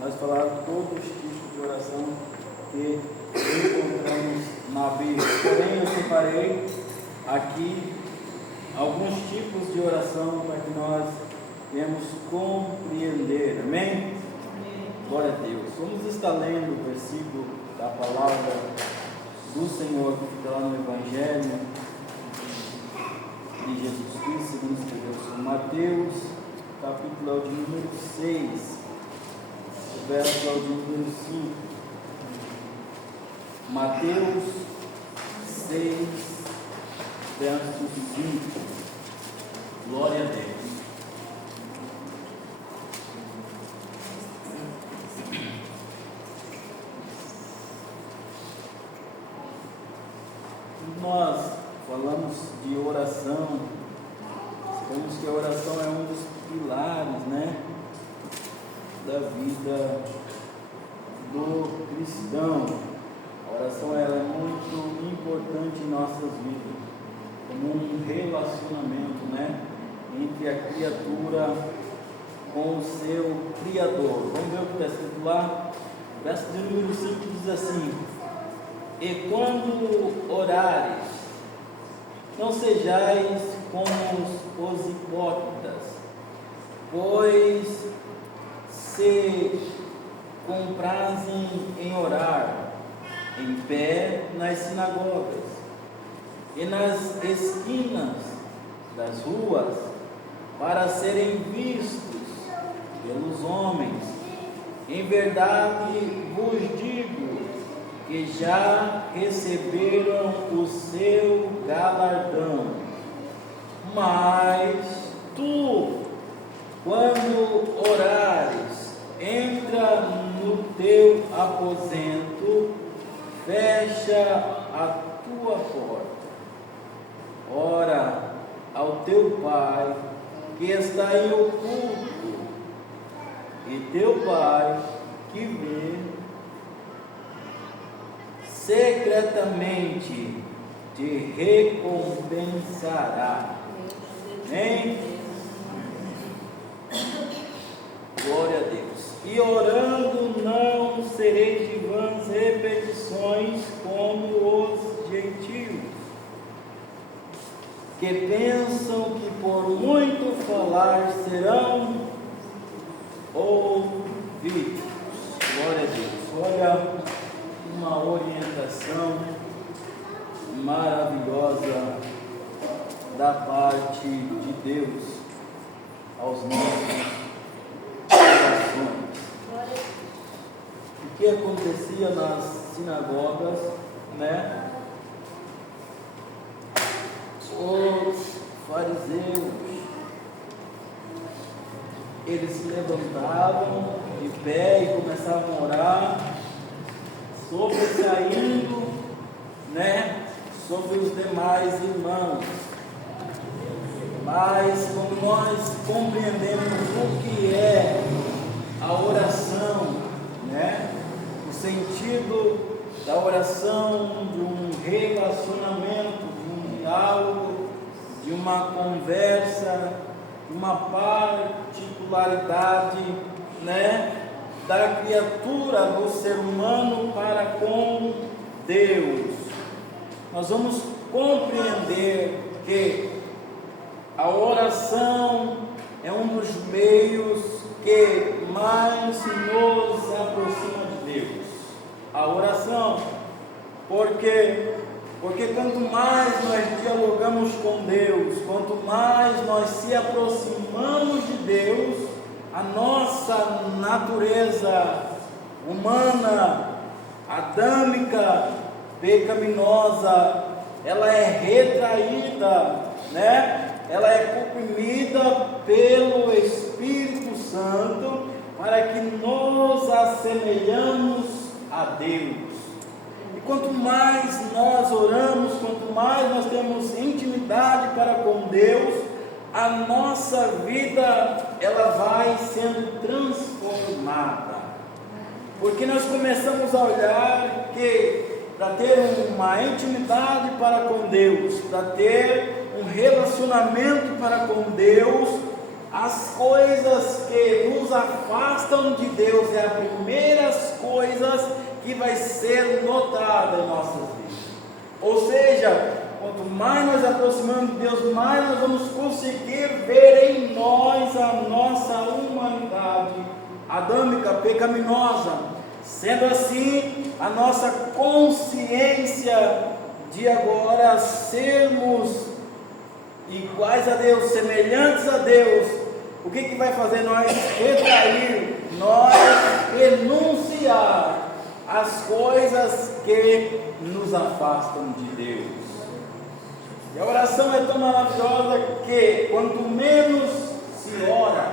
nós falamos todos os tipos de oração que encontramos na Bíblia. Porém, eu separei aqui alguns tipos de oração para que nós venhamos compreender. Amém? Glória a Deus. Vamos estar lendo o versículo da palavra do Senhor que fica lá no Evangelho de Jesus Cristo, segundo escreveu o Senhor Mateus, capítulo de número 6, verso de número 5. Mateus 6, verso 5. Glória a Deus. Nós falamos de oração, sabemos que a oração é um dos pilares, da vida do cristão. A oração ela é muito importante em nossas vidas, como um relacionamento, entre a criatura com o seu Criador. Vamos ver o que está escrito lá? Verso de número 5 diz assim: e quando orares, não sejais como os hipócritas, pois se comprazem em orar em pé nas sinagogas e nas esquinas das ruas, para serem vistos pelos homens. Em verdade vos digo que já receberam o seu galardão. Mas tu, quando orares, entra no teu aposento, fecha a tua porta, ora ao teu Pai que está em oculto, e teu Pai que vê secretamente te recompensará. Amém? Glória a Deus. E orando não sereis de vãs repetições como os gentios, que pensam que por muito falar serão ouvidos. Glória a Deus. Olha, uma orientação maravilhosa da parte de Deus aos nossos corações. O que acontecia nas sinagogas, Os fariseus, eles se levantavam de pé e começavam a orar, sobressaindo, sobre os demais irmãos. Mas como nós compreendemos o que é a oração, o sentido da oração, de um relacionamento, de um diálogo, de uma conversa, uma particularidade, da criatura, do ser humano para com Deus, nós vamos compreender que a oração é um dos meios que mais nos aproxima de Deus. A oração, porque quanto mais nós dialogamos com Deus, quanto mais nós se aproximamos de Deus, a nossa natureza humana, adâmica, pecaminosa, ela é retraída, ela é comprimida pelo Espírito Santo, para que nos assemelhamos a Deus. E quanto mais nós oramos, quanto mais nós temos intimidade para com Deus, a nossa vida ela vai sendo transformada, porque nós começamos a olhar que para ter uma intimidade para com Deus, para ter um relacionamento para com Deus, as coisas que nos afastam de Deus é as primeiras coisas que vai ser notada em nossas vidas. Ou seja, quanto mais nós aproximamos de Deus, mais nós vamos conseguir ver em nós a nossa humanidade adâmica, pecaminosa. Sendo assim, a nossa consciência de agora sermos iguais a Deus, semelhantes a Deus, o que vai fazer nós retrair, nós renunciar às coisas que nos afastam de Deus. E a oração é tão maravilhosa que quanto menos se ora,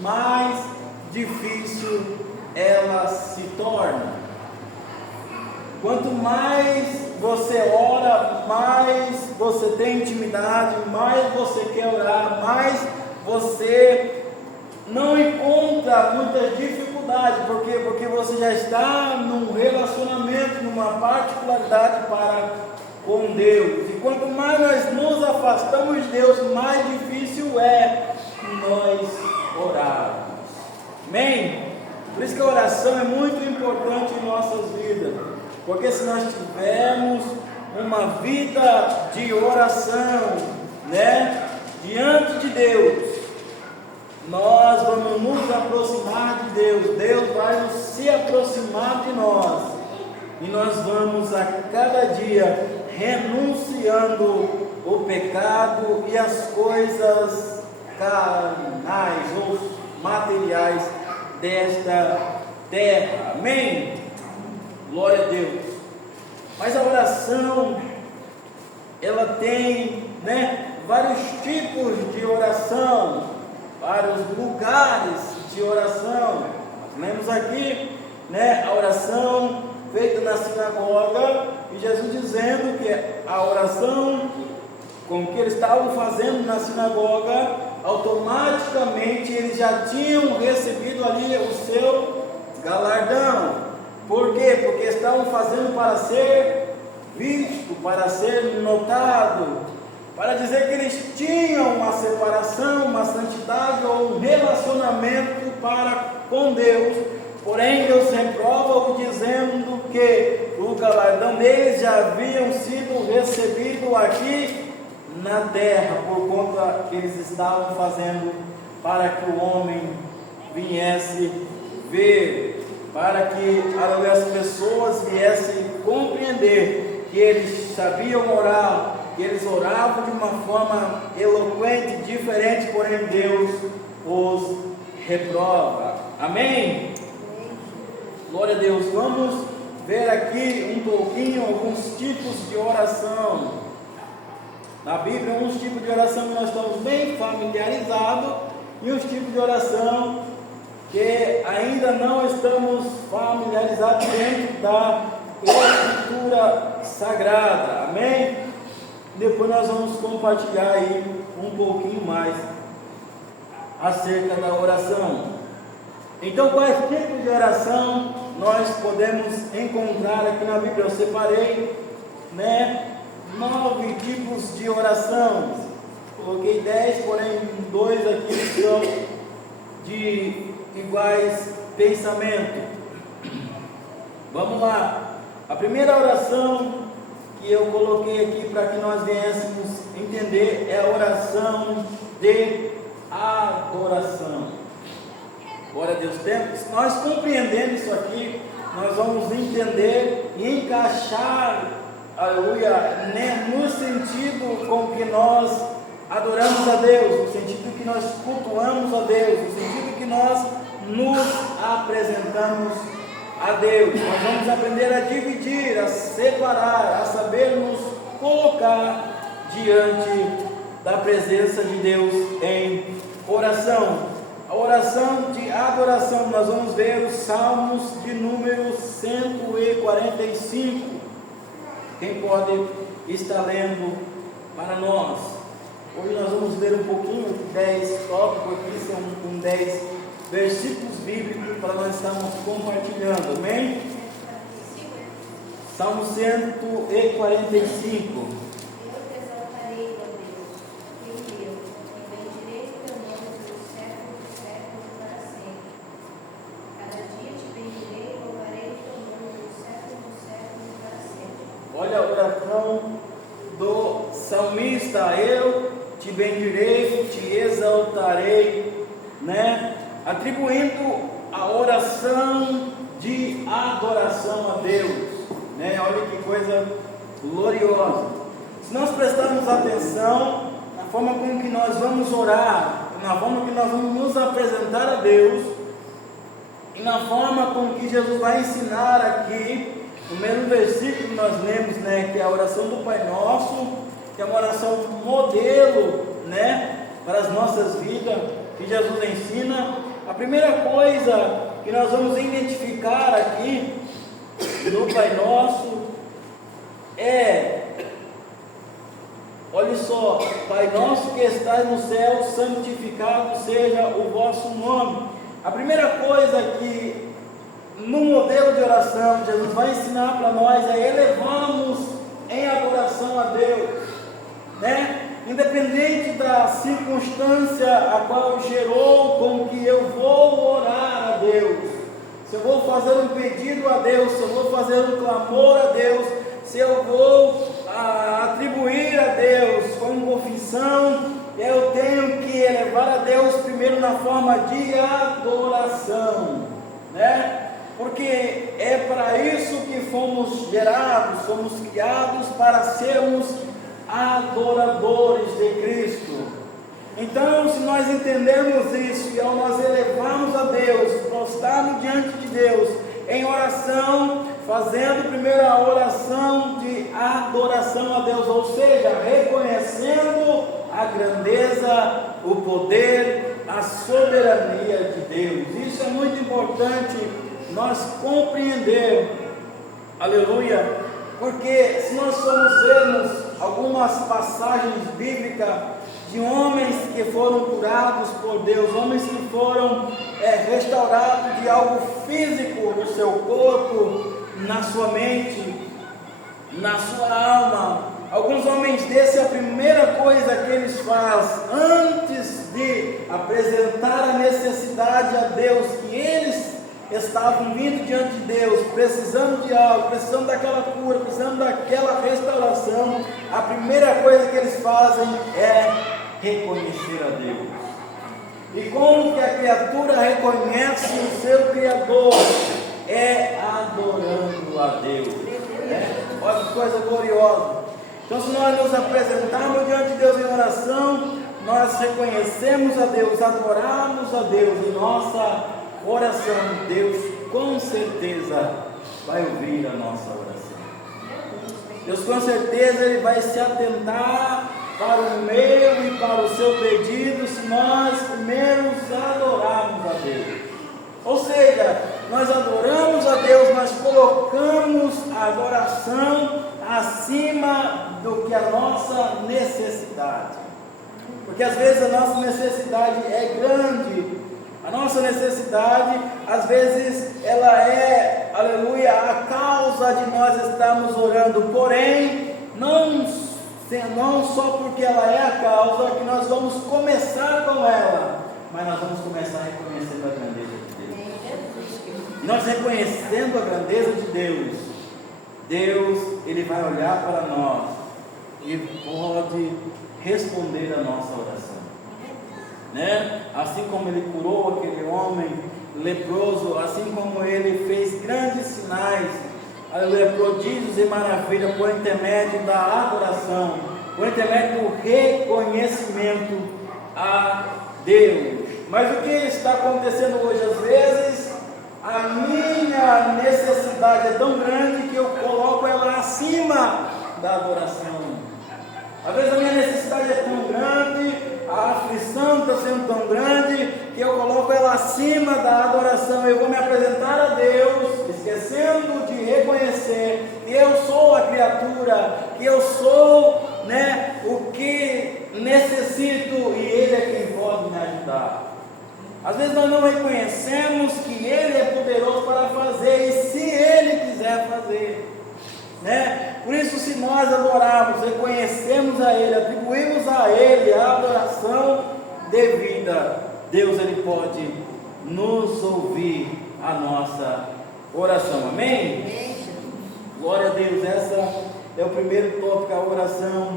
mais difícil ela se torna. Quanto mais você ora, mais você tem intimidade, mais você quer orar, mais você não encontra muita dificuldade. Por quê? Porque você já está num relacionamento, numa particularidade para com Deus. E quanto mais nós nos afastamos de Deus, mais difícil é nós orarmos. Amém? Por isso que a oração é muito importante em nossas vidas. Porque se nós tivermos uma vida de oração, diante de Deus, nós vamos nos aproximar de Deus, Deus vai se aproximar de nós, e nós vamos a cada dia renunciando o pecado e as coisas carnais ou materiais desta terra. Amém? Glória a Deus. Mas a oração, ela tem vários tipos de oração, vários lugares de oração. Nós lemos aqui a oração feita na sinagoga, e Jesus dizendo que a oração com que eles estavam fazendo na sinagoga, automaticamente eles já tinham recebido ali o seu galardão. Por quê? Porque estavam fazendo para ser visto, para ser notado, para dizer que eles tinham uma separação, uma santidade ou um relacionamento para com Deus. Porém, Deus reprova-o dizendo que o galardão deles já haviam sido recebido aqui na terra, por conta que eles estavam fazendo para que o homem viesse ver, para que as pessoas viessem compreender que eles sabiam orar, que eles oravam de uma forma eloquente, diferente, porém Deus os reprova. Amém? Glória a Deus. Vamos ver aqui um pouquinho alguns tipos de oração. Na Bíblia, alguns tipos de oração que nós estamos bem familiarizados, e os tipos de oração que ainda não estamos familiarizados dentro da Escritura Sagrada. Amém? Depois nós vamos compartilhar aí um pouquinho mais acerca da oração. Então, quais tipos de oração nós podemos encontrar aqui na Bíblia? Eu separei 9 tipos de oração. Coloquei 10, porém 2 aqui são de iguais pensamentos. Vamos lá. A primeira oração que eu coloquei aqui para que nós viéssemos entender é a oração de adoração. Glória a Deus. Se nós compreendendo isso aqui, nós vamos entender e encaixar, aleluia, no sentido com que nós adoramos a Deus, no sentido que nós cultuamos a Deus, no sentido que nós nos apresentamos a Deus. Nós vamos aprender a dividir, a separar, a saber nos colocar diante da presença de Deus em oração. A oração de adoração, nós vamos ver os Salmos de número 145. Quem pode estar lendo para nós? Hoje nós vamos ler um pouquinho de 10 tópicos aqui, são com 10 versículos bíblicos para nós estarmos compartilhando, amém? Salmo 145. a oração do salmista: eu te bendirei, te exaltarei, né? Atribuindo a oração de adoração a Deus, né? Olha que coisa gloriosa. Se nós prestarmos atenção na forma como que nós vamos orar, na forma que nós vamos nos apresentar a Deus, e na forma como que Jesus vai ensinar aqui, no mesmo versículo que nós lemos, né, que é a oração do Pai Nosso, que é uma oração modelo, né, para as nossas vidas, que Jesus ensina. A primeira coisa que nós vamos identificar aqui no Pai Nosso é, olha só: Pai Nosso que estás no céu, santificado seja o vosso nome. A primeira coisa que no modelo de oração Jesus vai ensinar para nós é elevarmos em adoração a Deus, né? Independente da circunstância a qual gerou com que eu vou orar a Deus, se eu vou fazer um pedido a Deus, se eu vou fazer um clamor a Deus, se eu vou atribuir a Deus como confissão, eu tenho que elevar a Deus primeiro na forma de adoração, né? Porque é para isso que fomos gerados, fomos criados para sermos adoradores de Cristo. Então, se nós entendermos isso, e ao nós elevarmos a Deus, prostarmos diante de Deus em oração, fazendo primeiro a oração de adoração a Deus, ou seja, reconhecendo a grandeza, o poder, a soberania de Deus. Isso é muito importante nós compreender, aleluia, porque se nós formos vermos algumas passagens bíblicas de homens que foram curados por Deus, homens que foram restaurados de algo físico no seu corpo, na sua mente, na sua alma. Alguns homens desses, a primeira coisa que eles fazem, antes de apresentar a necessidade a Deus, que eles estavam vindo diante de Deus, precisando de algo, precisando daquela cura, precisando daquela restauração, a primeira coisa que eles fazem é reconhecer a Deus. E como que a criatura reconhece o seu Criador? É adorando a Deus, né? Olha que coisa gloriosa. Então, se nós nos apresentarmos diante de Deus em oração, nós reconhecemos a Deus, adoramos a Deus em nossa oração. Deus com certeza vai ouvir a nossa oração. Deus com certeza Ele vai se atentar para o meu e para o seu pedido, se nós primeiro adorarmos a Deus. Ou seja, nós adoramos a Deus, nós colocamos a adoração acima do que a nossa necessidade. Porque às vezes a nossa necessidade é grande. A nossa necessidade, às vezes, ela é, aleluia, a causa de nós estarmos orando. Porém, não só porque ela é a causa que nós vamos começar com ela, mas nós vamos começar reconhecendo a grandeza de Deus. E nós reconhecendo a grandeza de Deus, Deus, Ele vai olhar para nós e pode responder a nossa oração, né? Assim como Ele curou aquele homem leproso, assim como Ele fez grandes sinais, aleluia, prodígios e maravilhas por intermédio da adoração, por intermédio do reconhecimento a Deus. Mas o que está acontecendo hoje? Às vezes a minha necessidade é tão grande que eu coloco ela acima da adoração. Às vezes a minha necessidade é tão grande, a aflição está sendo tão grande, que eu coloco ela acima da adoração. Eu vou me apresentar a Deus, esquecendo de reconhecer que eu sou a criatura, que eu sou, né, o que necessito, e Ele é quem pode me ajudar. Às vezes nós não reconhecemos que Ele é poderoso para fazer, e se Ele quiser fazer, né? Por isso, se nós adorarmos, reconhecemos a Ele, atribuímos a Ele a adoração devida, Deus, Ele pode nos ouvir a nossa oração. Amém? Glória a Deus. Essa é o primeiro tópico, a oração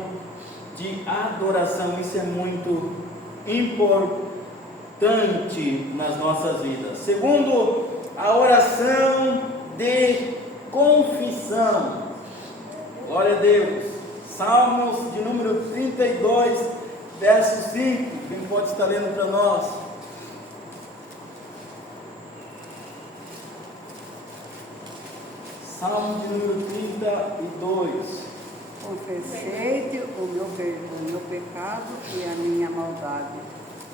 de adoração. Isso é muito importante nas nossas vidas. Segundo, a oração de confissão. Glória a Deus. Salmos de número 32, verso 5. Quem pode estar lendo para nós? Salmo de número 32. Confessei-te o meu pecado e a minha maldade.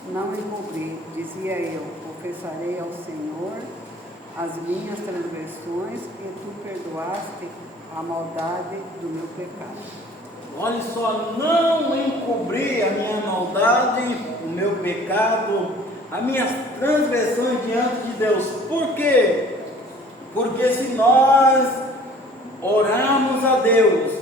Não encobri, dizia eu, confessarei ao Senhor as minhas transgressões e tu perdoaste a maldade do meu pecado. Olha só, não encobri a minha maldade, o meu pecado, as minhas transgressões diante de Deus. Por quê? Porque se nós orarmos a Deus,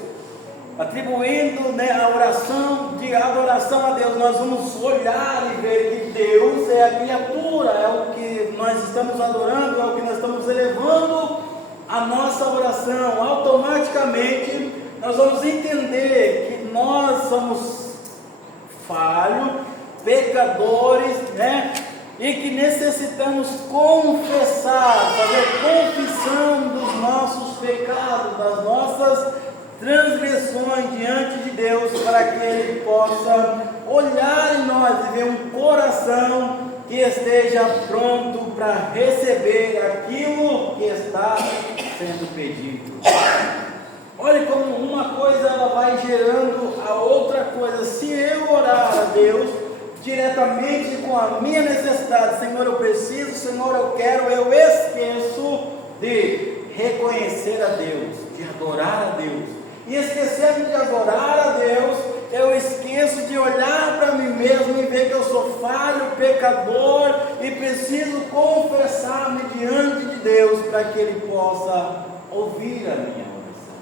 atribuindo a oração de adoração a Deus, nós vamos olhar e ver que Deus é a criatura, é o que nós estamos adorando, é o que nós estamos elevando a nossa oração. Automaticamente nós vamos entender que nós somos falhos, pecadores, e que necessitamos confessar, fazer confissão dos nossos pecados, das nossas transgressões diante de Deus, para que Ele possa olhar em nós e ver um coração que esteja pronto para receber aquilo que está sendo pedido. Olha como uma coisa ela vai gerando a outra coisa. Se eu orar a Deus diretamente com a minha necessidade, Senhor, eu preciso, Senhor, eu quero, eu esqueço de reconhecer a Deus, de adorar a Deus. E esquecendo de adorar a Deus, eu esqueço de olhar para mim mesmo e ver que eu sou falho, pecador e preciso confessar-me diante de Deus para que Ele possa ouvir a minha oração.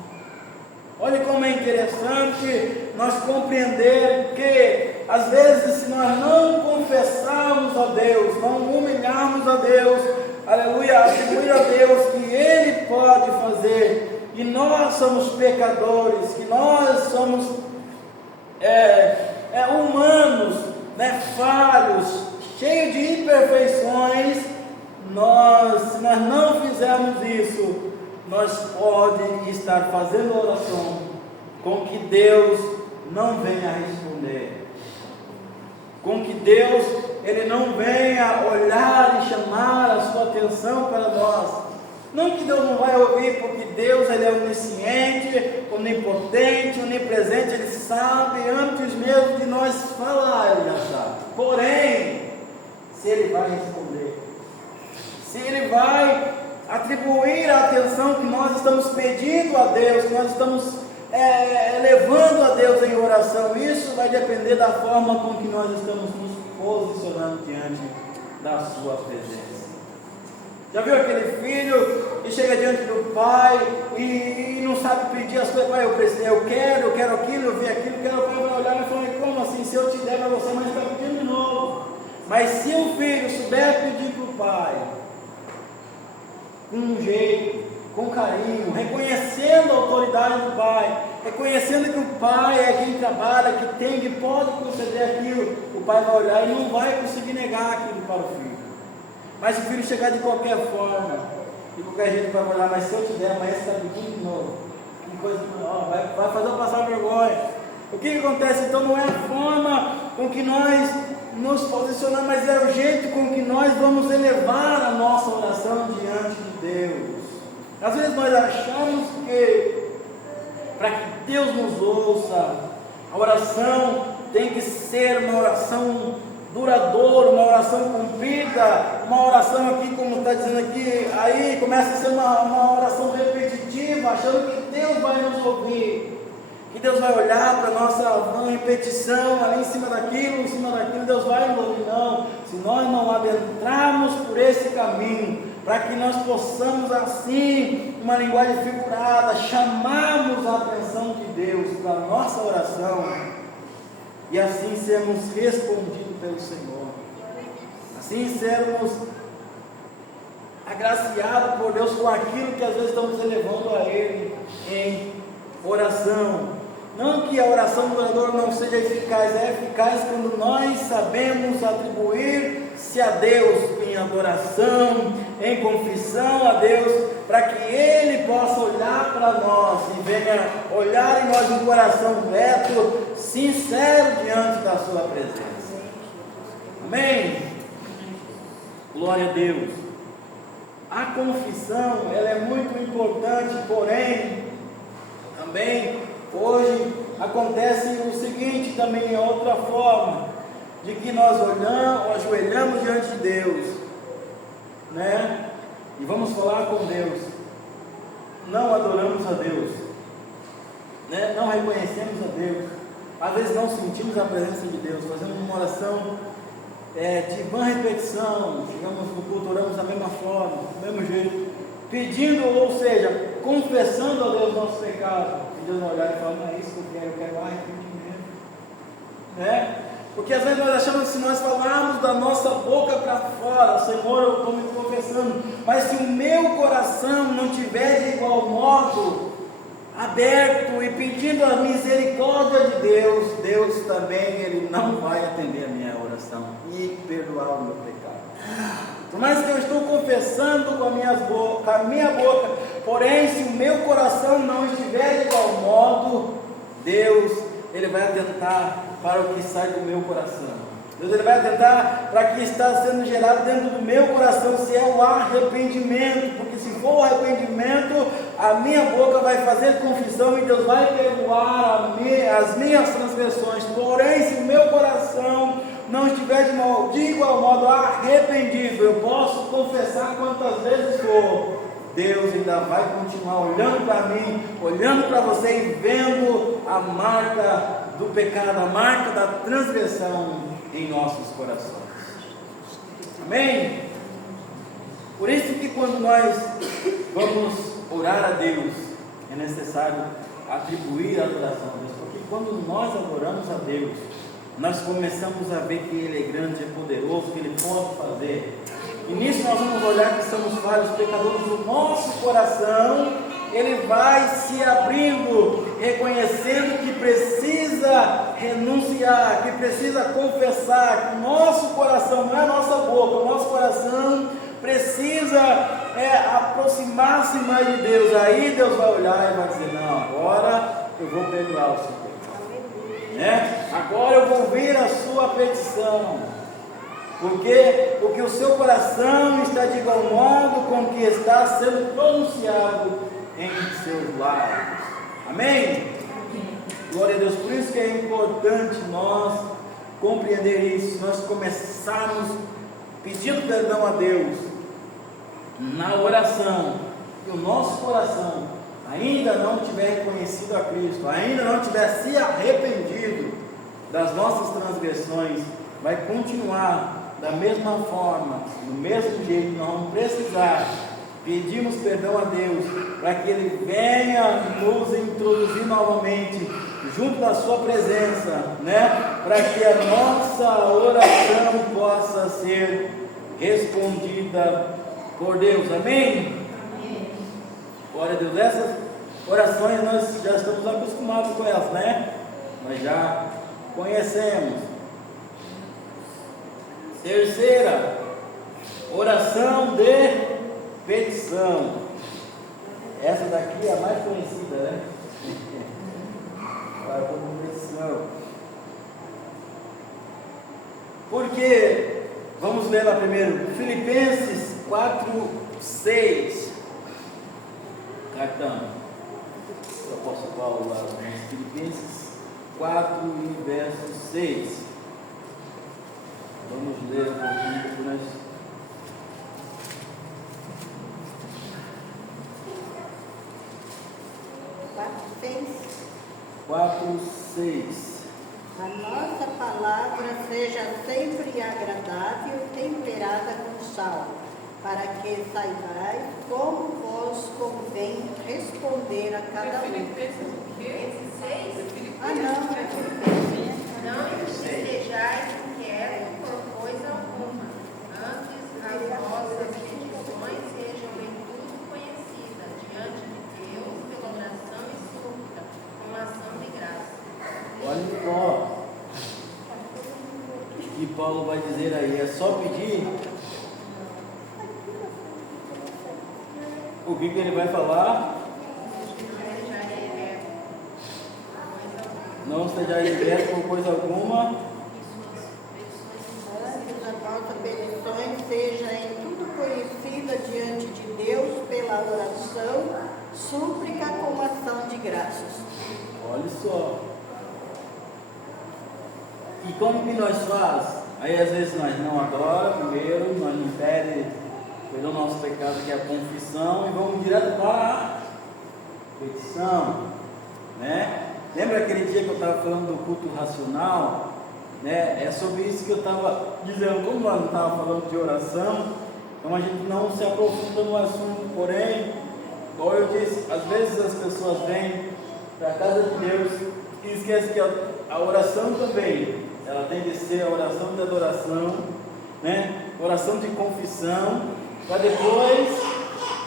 Olha como é interessante nós compreender que às vezes, se nós não confessarmos a Deus, não humilharmos a Deus, aleluia, atribuir a Deus que Ele pode fazer, e nós somos pecadores, que nós somos humanos, falhos, cheios de imperfeições, se nós não fizermos isso, nós podemos estar fazendo oração com que Deus não venha responder, com que Deus Ele não venha olhar e chamar a sua atenção para nós. Não que Deus não vai ouvir, porque Deus Ele é onisciente, onipotente, onipresente, Ele sabe antes mesmo de nós falar, Ele já sabe. Porém, se Ele vai responder, se Ele vai atribuir a atenção que nós estamos pedindo a Deus, que nós estamos levando a Deus em oração, isso vai depender da forma com que nós estamos nos posicionando diante da sua presença. Já viu aquele filho que chega diante do pai e não sabe pedir as coisas? Pai, eu quero aquilo, eu vi aquilo, o pai vai olhar e falar: como assim? Se eu te der para você, mas está pedindo de novo. Mas se o filho souber pedir para o pai, com um jeito, com carinho, reconhecendo a autoridade do pai, reconhecendo que o pai é quem trabalha, que tem, que pode conceder aquilo, o pai vai olhar e não vai conseguir negar aquilo para o filho. Mas se o filho chegar de qualquer forma, de qualquer jeito, vai olhar: mas se eu te der, amanhã você está pedindo de novo, que coisa, vai fazer eu passar vergonha. O que acontece então? Não é a forma com que nós nos posicionamos, mas é o jeito com que nós vamos elevar a nossa oração diante de Deus. Às vezes nós achamos que para que Deus nos ouça, a oração tem que ser uma oração duradoura, uma oração cumprida, uma oração aqui, como está dizendo aqui, aí começa a ser uma oração repetitiva, achando que Deus vai nos ouvir, que Deus vai olhar para a nossa repetição, ali em cima daquilo, Deus vai nos ouvir. Não, se nós não adentrarmos por esse caminho, para que nós possamos assim, uma linguagem figurada, chamarmos a atenção de Deus para a nossa oração, e assim sermos respondidos pelo Senhor, assim sermos agraciados por Deus com aquilo que às vezes estamos elevando a Ele em oração. Não que a oração do orador não seja eficaz, é eficaz quando nós sabemos atribuir-se a Deus em adoração, em confissão a Deus, para que Ele possa olhar para nós e venha olhar em nós um coração reto, sincero diante da Sua presença. Amém? Glória a Deus. A confissão, ela é muito importante, porém, também hoje acontece o seguinte também, outra forma, de que nós ajoelhamos diante de Deus, né? E vamos falar com Deus, não adoramos a Deus, né? Não reconhecemos a Deus, às vezes não sentimos a presença de Deus, fazemos uma oração de vã repetição, chegamos no culto, oramos da mesma forma, do mesmo jeito, pedindo, ou seja, confessando a Deus nossos pecados, e Deus vai olhar e falar, não é isso que eu quero arrependimento, né? Porque às vezes nós achamos que se nós falarmos da nossa boca para fora, Senhor, eu estou me confessando, mas se o meu coração não tiver de igual modo aberto e pedindo a misericórdia de Deus, Deus também, Ele não vai atender a minha oração e perdoar o meu pecado. Por mais que eu estou confessando com a minha boca, porém se o meu coração não estiver de igual modo, Deus, Ele vai atentar para o que sai do meu coração. Deus, Ele vai atentar para o que está sendo gerado dentro do meu coração, se é o arrependimento, porque se for o arrependimento, a minha boca vai fazer confissão e Deus vai perdoar as minhas transgressões. Porém, se o meu coração não estiver de igual modo arrependido, eu posso confessar quantas vezes for, Deus ainda vai continuar olhando para mim, olhando para você e vendo a marca do pecado, a marca da transgressão em nossos corações. Amém? Por isso que quando nós vamos orar a Deus, é necessário atribuir a adoração a Deus, porque quando nós adoramos a Deus, nós começamos a ver que Ele é grande, é poderoso, que Ele pode fazer. E nisso nós vamos olhar que somos falhos, pecadores. O nosso coração, ele vai se abrindo, reconhecendo que precisa renunciar, que precisa confessar, que o nosso coração, não é a nossa boca, o nosso coração precisa aproximar-se mais de Deus. Aí Deus vai olhar e vai dizer, não, agora eu vou perdoar o seu pecado, né? Agora eu vou ouvir a sua petição. Porque o seu coração está de igual modo com o que está sendo pronunciado em seus lábios. Amém? Glória a Deus. Por isso que é importante nós compreender isso. Nós começarmos pedindo perdão a Deus na oração, e o nosso coração ainda não tiver reconhecido a Cristo, ainda não tiver se arrependido das nossas transgressões, vai continuar da mesma forma, do mesmo jeito. Nós vamos precisar pedirmos perdão a Deus, para que Ele venha nos introduzir novamente junto da sua presença, né? Para que a nossa oração possa ser respondida por Deus. Amém? Amém. Glória a Deus. Essas orações nós já estamos acostumados com elas, né? Nós já conhecemos. Terceira, oração de petição. Essa daqui é a mais conhecida, né? Oração de petição. Porque, vamos ler lá primeiro, Filipenses 4:6. Cartão. O apóstolo Paulo lá, Filipenses 4 e verso 6. Vamos ler um pouquinho para nós. 4:6. A nossa palavra seja sempre agradável, temperada com sal, para que saibais como vos convém responder a cada um. Filipenses 6? Não, é Filipenses. Não estejais inquietos por coisa alguma, antes as vossas petições sejam em tudo conhecidas diante de Deus pela oração e súplica, Paulo vai dizer aí, é só pedir. O que ele vai falar? Não sejais inquietos por coisa alguma. Antes, a vossa petição seja em tudo conhecida diante de Deus pela oração, súplica com ação de graças. Olha só. E como que nós faz? Aí às vezes nós não adoramos primeiro, nós não pedimos pelo nosso pecado, que é a confissão, e vamos direto para a petição, né? Lembra aquele dia que eu estava falando do culto racional, né? É sobre isso que eu estava dizendo. Como nós não estávamos falando de oração, então a gente não se aprofunda no assunto. Porém, como eu disse, às vezes as pessoas vêm para a casa de Deus e esquecem que a oração também, ela tem de ser a oração de adoração, né? Oração de confissão, para depois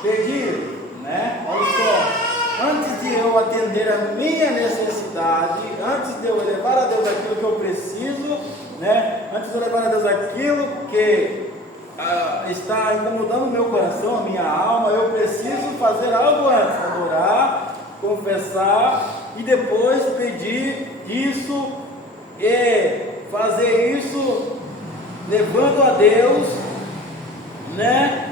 pedir, né? Olha só, antes de eu atender a minha necessidade, antes de eu levar a Deus aquilo que eu preciso, né? Antes de eu levar a Deus aquilo que está incomodando o meu coração, a minha alma, eu preciso fazer algo antes, adorar, confessar e depois pedir isso e fazer isso levando a Deus, né?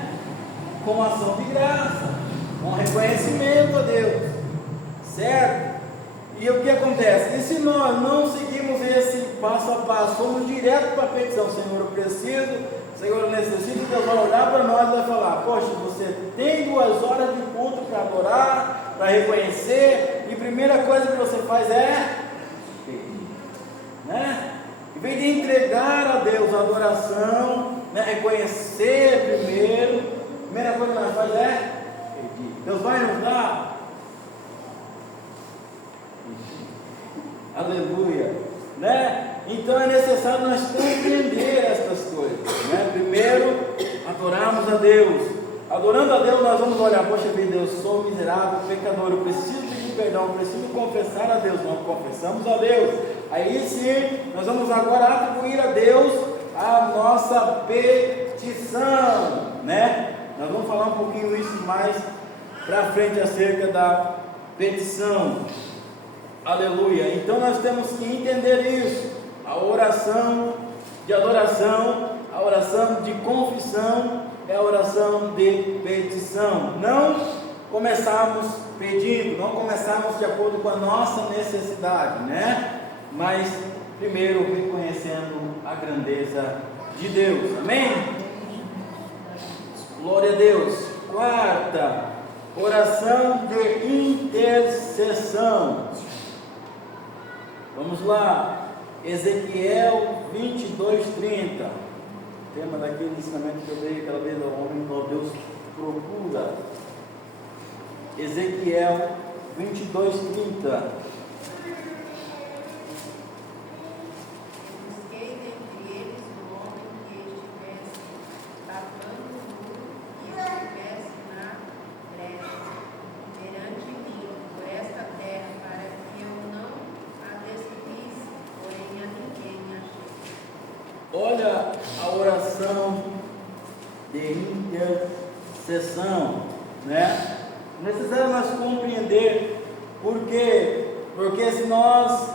Com ação de graça, com reconhecimento a Deus, certo? E o que acontece? E se nós não seguimos esse passo a passo, vamos direto para a petição: Senhor, eu preciso, Senhor, eu necessito, Deus vai olhar para nós e vai falar: poxa, você tem 2 horas de culto para adorar, para reconhecer, e a primeira coisa que você faz é pedir, né? Em vez de entregar a Deus a adoração, né, reconhecer primeiro, a primeira coisa que nós fazemos é pedir. Deus vai nos dar. Aleluia, né? Então é necessário nós compreender estas coisas, né? Primeiro, adorarmos a Deus. Adorando a Deus, nós vamos olhar: poxa vida, eu sou miserável, pecador, eu preciso pedir perdão, eu preciso confessar a Deus. Nós confessamos a Deus. Aí sim, nós vamos agora atribuir a Deus a nossa petição, né? Nós vamos falar um pouquinho isso mais para frente acerca da petição. Aleluia. Então nós temos que entender isso: a oração de adoração, a oração de confissão é a oração de petição. Não começarmos pedindo, não começarmos de acordo com a nossa necessidade, né? Mas primeiro reconhecendo a grandeza de Deus. Amém? Glória a Deus. Quarta, oração de intercessão. Vamos lá, Ezequiel 22:30, tema daquele ensinamento que eu dei aquela vez ao homem que Deus procura. Ezequiel 22:30. Busquei dentre eles um homem que estivesse babando nu e estivesse na brecha perante mim por esta terra, para que eu não a destruísse, porém a ninguém achei. Olha a oração de intercessão, né? Necessário nós compreender por quê? Porque se nós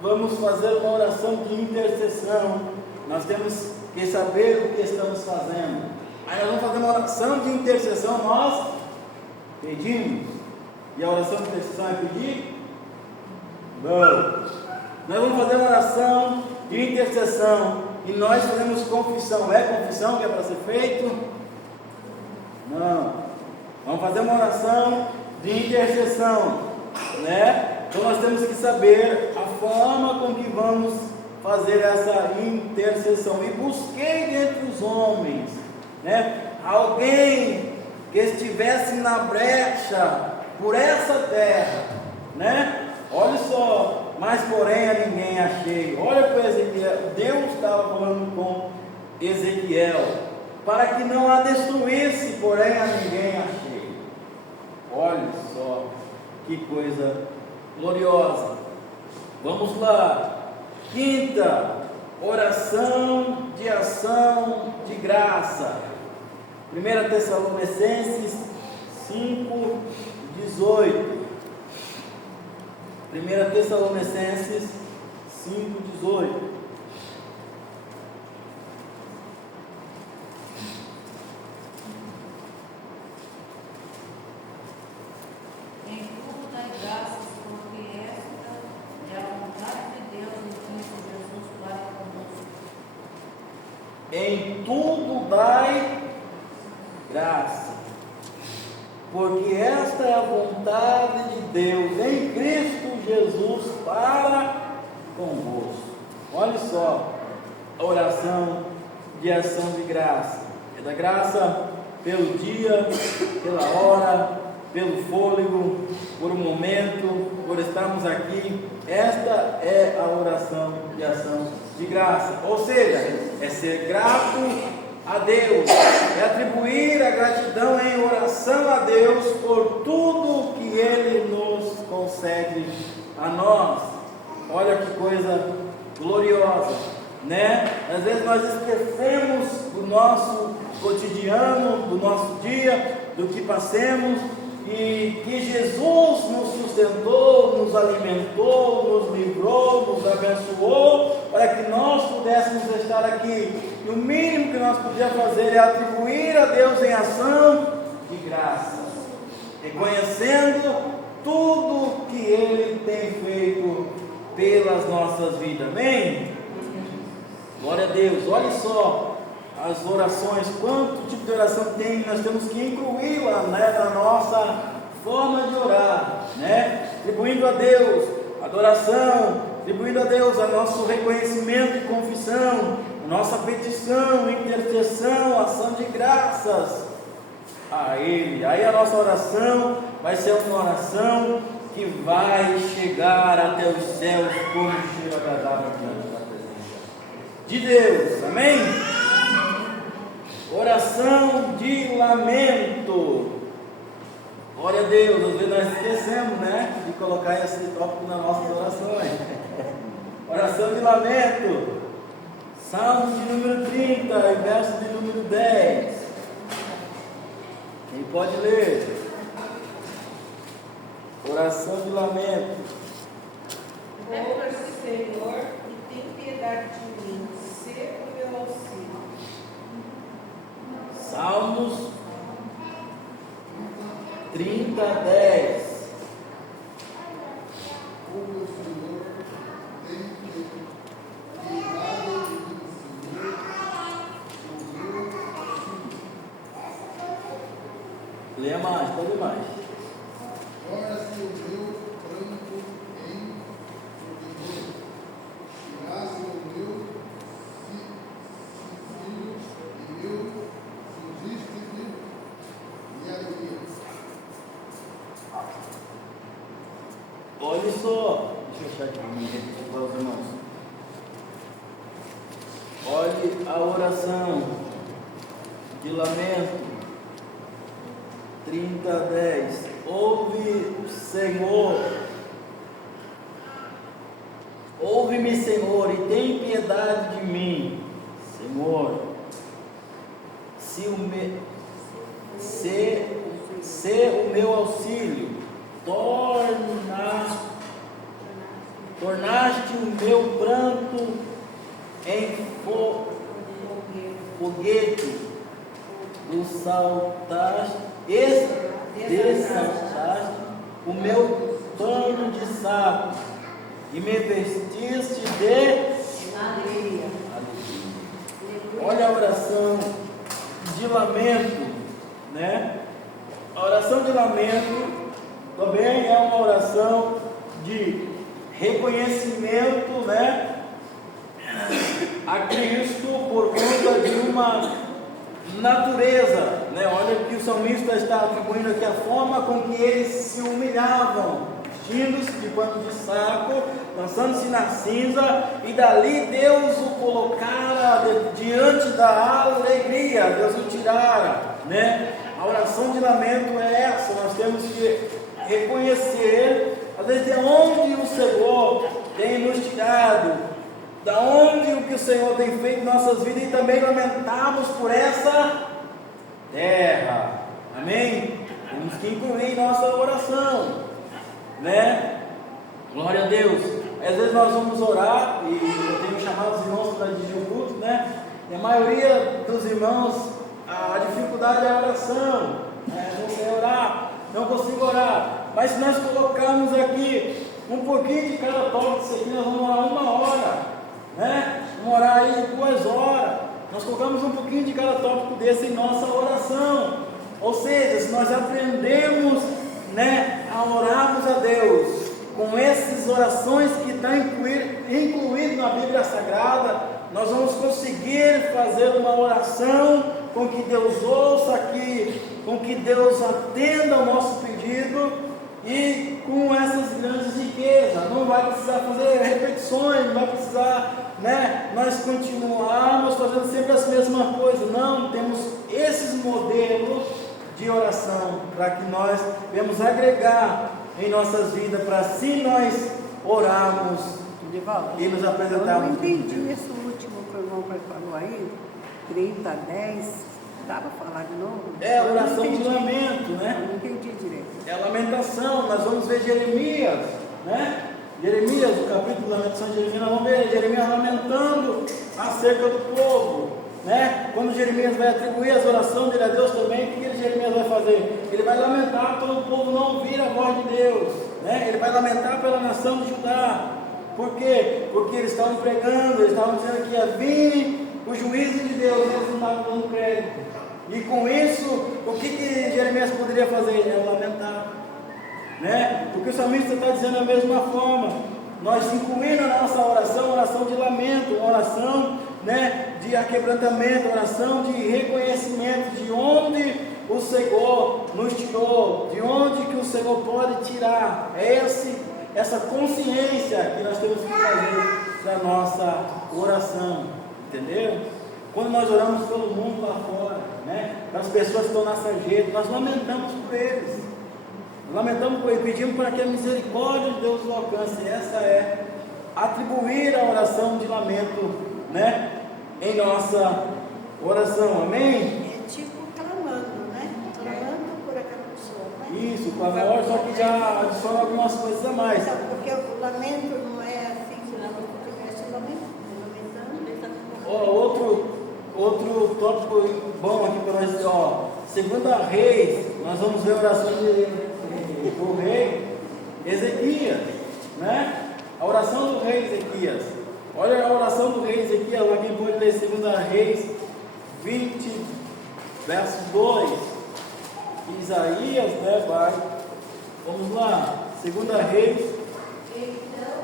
vamos fazer uma oração de intercessão, nós temos que saber o que estamos fazendo. Aí nós vamos fazer uma oração de intercessão, nós pedimos. E a oração de intercessão é pedir? Não. Nós vamos fazer uma oração de intercessão e nós fazemos confissão. É confissão que é para ser feito? Não. Vamos fazer uma oração de intercessão, né? Então nós temos que saber a forma com que vamos fazer essa intercessão. E busquei dentre os homens, né, alguém que estivesse na brecha por essa terra, né? Olha só, mas porém a ninguém achei. Olha para Ezequiel, Deus estava falando com Ezequiel, para que não a destruísse, porém a ninguém achei. Olha só, que coisa gloriosa. Vamos lá. Quinta, oração de ação de graça. 1 Tessalonicenses 5:18. 1 Tessalonicenses 5:18. Em tudo dai graças, porque esta é a vontade de Deus em Cristo Jesus para conosco. Em tudo dai graça, porque esta é a vontade de Deus em Cristo Jesus para convosco. Olha só a oração de ação de graça. É da graça pelo dia, pela hora, pelo fôlego, por um momento, por estarmos aqui. Esta é a oração de ação de graça. Ou seja, é ser grato a Deus, é atribuir a gratidão em oração a Deus por tudo que Ele nos concede a nós. Olha que coisa gloriosa, né? Às vezes nós esquecemos do nosso cotidiano, do nosso dia, do que passemos, e que Jesus nos sustentou, nos alimentou, nos livrou, nos abençoou, para que nós pudéssemos estar aqui. E o mínimo que nós podemos fazer é atribuir a Deus em ação de graças, reconhecendo tudo que Ele tem feito pelas nossas vidas. Amém? Glória a Deus. Olha só as orações, quanto tipo de oração tem, nós temos que incluí-la, né, na nossa forma de orar, né? Atribuindo a Deus adoração, atribuindo a Deus o nosso reconhecimento e confissão, a nossa petição, intercessão, ação de graças a Ele. Aí a nossa oração vai ser uma oração que vai chegar até os céus como um cheiro agradável diante da presença de Deus. Amém? Oração de lamento. Glória a Deus. Às vezes nós esquecemos, né, de colocar esse tópico nas nossas orações. Oração de lamento. Salmo de número 30, verso de número 10. Quem pode ler? Oração de lamento. Lembra-se, Senhor, e tem piedade de mim, ser o meu auxílio. Salmos 30, 10. Leia mais, pode ler mais. Torna-se o meu pranto em júbilo, e nasce o meu filho e meu fugiste de alegria. Olha só, deixa eu achar aqui para os irmãos. Olhe a oração de lamento 30, 10. Ouve, Senhor, ouve-me, Senhor, e tem piedade de mim, Senhor. Se o meu auxílio, tornaste o meu pranto em foguete, dessaltaste o meu pano de saco e me vestiste de alegria. Olha a oração de lamento, né? A oração de lamento também é uma oração de reconhecimento, né, a Cristo por conta de uma natureza, né? Olha que o salmista está atribuindo aqui a forma com que eles se humilhavam, vestindo-se de pano de saco, lançando-se na cinza, e dali Deus o colocara diante da alegria, Deus o tirara, né? A oração de lamento é essa, nós temos que reconhecer, às vezes, de onde o Senhor tem nos tirado, da onde o que o Senhor tem feito em nossas vidas e também lamentamos por essa terra. Amém? Temos que incluir em nossa oração, né? Glória a Deus. Às vezes nós vamos orar e eu tenho chamado os irmãos para dirigir o culto, né? E a maioria dos irmãos, a dificuldade é a oração, né? Não sei orar, não consigo orar. Mas se nós colocarmos aqui um pouquinho de cada tópico disso aqui, nós vamos orar 1 hora, né? Vamos orar aí 2 horas. Nós colocamos um pouquinho de cada tópico desse em nossa oração. Ou seja, se nós aprendemos, né, a orarmos a Deus com essas orações que estão incluídas na Bíblia Sagrada, nós vamos conseguir fazer uma oração com que Deus ouça aqui, com que Deus atenda ao nosso pedido e com essas grandes riquezas. Não vai precisar fazer repetições, não vai precisar, né, nós continuarmos fazendo sempre as mesmas coisas. Não, temos esses modelos de oração para que nós venhamos agregar em nossas vidas, para assim nós orarmos e nos apresentarmos. Eu não entendi esse último que o irmão falou aí, 30:10, dá para falar de novo? É a oração de lamento, né? Eu não entendi direito. É a lamentação. Nós vamos ver Jeremias, né? Jeremias, o capítulo da lamentação de Jeremias, nós vamos ver Jeremias lamentando acerca do povo, né? Quando Jeremias vai atribuir as orações dele a Deus também, o que Jeremias vai fazer? Ele vai lamentar pelo povo não ouvir a voz de Deus, né? Ele vai lamentar pela nação de Judá. Por quê? Porque eles estavam pregando, eles estavam dizendo que ia vir o juízo de Deus, eles não estavam dando crédito. E com isso, o que Jeremias poderia fazer? Ele ia lamentar, né? Porque o salmista está dizendo da mesma forma. Nós incluímos na nossa oração de lamento, uma oração, né, de aquebrantamento, oração de reconhecimento de onde o Senhor nos tirou, de onde que o Senhor pode tirar. Essa consciência que nós temos que fazer da nossa oração, entendeu? Quando nós oramos pelo mundo lá fora, né, para as pessoas que estão na sarjeta, nós lamentamos por eles. Lamentamos por ele, pedimos para que a misericórdia de Deus os alcance. Essa é atribuir a oração de lamento, né, em nossa oração, amém? É tipo clamando, né? Clamando por aquela pessoa, né? Isso, clamor, só que já adiciona algumas coisas a mais. Então, porque o lamento não é assim que nós tivesse lamentando. Outro tópico bom aqui para nós, ó, 2 Reis, nós vamos ver a oração do rei Ezequias, né? A oração do rei Ezequias. Olha a oração do rei Ezequias, lá quem pode ler 2 Reis 20, verso 2. Isaías, né, vai? Vamos lá, 2 Reis. Então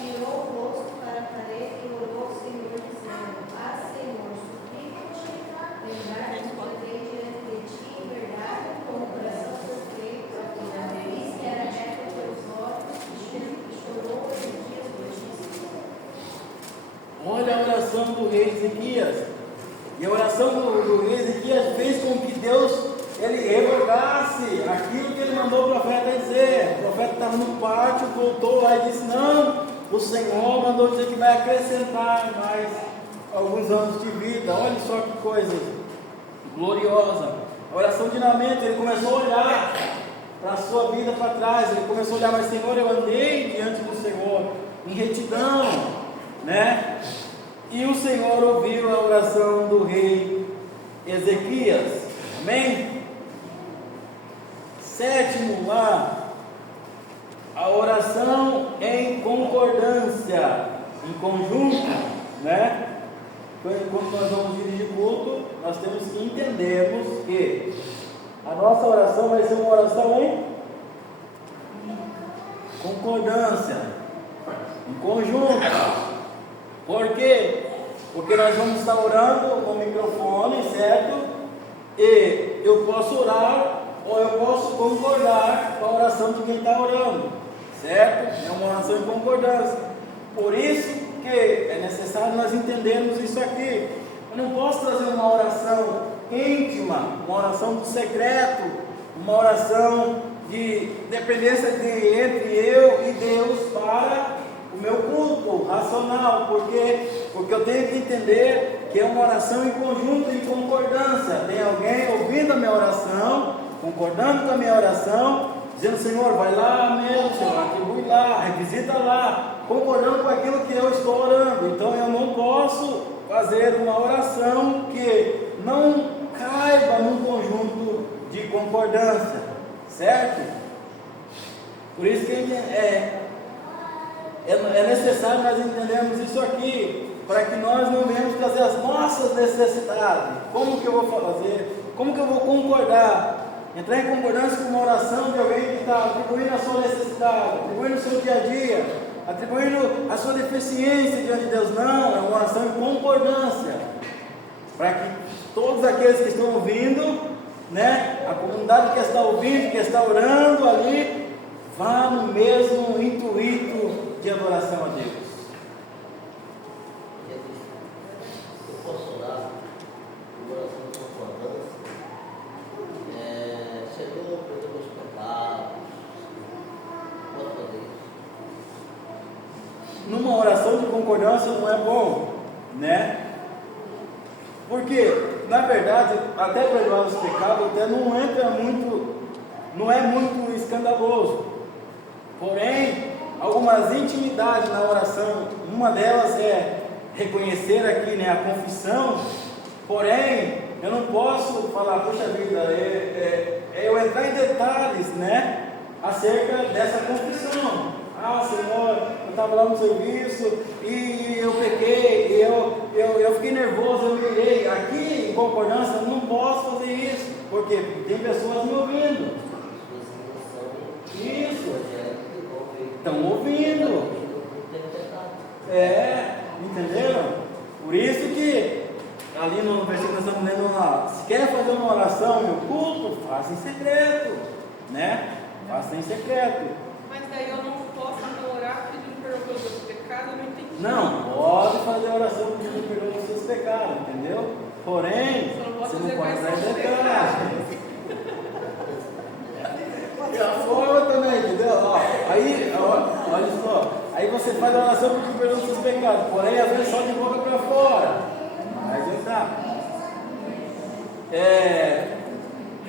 virou o rosto para a parede e orou ao Senhor, dizendo: Ah, Senhor, suplico-te, lembrar-te que andei diante de ti em verdade, com o coração perfeito, a delícia era reta aos teus olhos, e chorou os dias do Egito. Olha a oração do rei Ezequias. E a oração do rei Ezequias fez com que Deus ele revogasse aquilo que ele mandou o profeta dizer. O profeta estava no pátio, voltou lá e disse: não, o Senhor mandou dizer que vai acrescentar mais alguns anos de vida. Olha só que coisa gloriosa. A oração de lamento, ele começou a olhar para a sua vida para trás. Ele começou a olhar: mas Senhor, eu andei diante do Senhor em retidão, né? E o Senhor ouviu a oração do rei Ezequias. Amém? Sétimo lá, a oração em concordância, em conjunto, né? Quando nós vamos dirigir culto, nós temos que entendermos que a nossa oração vai ser uma oração em concordância, em conjunto. Por quê? Porque nós vamos estar orando com o microfone, certo? E eu posso orar ou eu posso concordar com a oração de quem está orando, certo? É uma oração em concordância. Por isso que é necessário nós entendermos isso aqui. Eu não posso trazer uma oração íntima, uma oração do secreto, uma oração de dependência entre eu e Deus para o meu culto racional, porque eu tenho que entender que é uma oração em conjunto, em concordância. Tem alguém ouvindo a minha oração, concordando com a minha oração, dizendo: Senhor, vai lá mesmo, Senhor, atribui lá, revisita lá, concordando com aquilo que eu estou orando. Então eu não posso fazer uma oração que não caiba num conjunto de concordância, certo? Por isso que é necessário nós entendermos isso aqui, para que nós não venhamos trazer as nossas necessidades. Como que eu vou fazer? Como que eu vou concordar? Entrar em concordância com uma oração de alguém que está atribuindo a sua necessidade, atribuindo o seu dia a dia, atribuindo a sua deficiência diante de Deus. Não, é uma oração em concordância, para que todos aqueles que estão ouvindo, né, a comunidade que está ouvindo, que está orando ali, vá no mesmo intuito de adoração a Deus. Eu posso orar por oração de concordância. Senhor, perdoa meus pecados. Posso fazer isso? Numa oração de concordância não é bom, né? Porque, na verdade, até perdoar os pecados até não é muito escandaloso. Porém, algumas intimidades na oração, uma delas é reconhecer aqui, né, a confissão. Porém, eu não posso falar: puxa vida, eu entrar em detalhes, né, acerca dessa confissão. Ah, Senhor, eu estava lá no serviço e eu pequei, eu fiquei nervoso, eu mirei. Aqui, em concordância, eu não posso fazer isso. Por quê? Porque tem pessoas me ouvindo. Isso. Estão ouvindo. Entenderam? Por isso que ali no versículo nós estamos lendo lá: se quer fazer uma oração e um culto, faça em secreto, né? Faça em secreto. Mas daí eu não posso orar pedindo perdão pelos meus pecados, eu não entendi. Não, pode fazer a oração pedindo perdão pelos seus pecados, entendeu? Porém, você não pode entrar em detalhes. E a forma também, entendeu? Aí, olha só, aí você faz a oração pedindo perdão dos seus pecados, porém, às vezes só de boca para fora. Mas eu tá.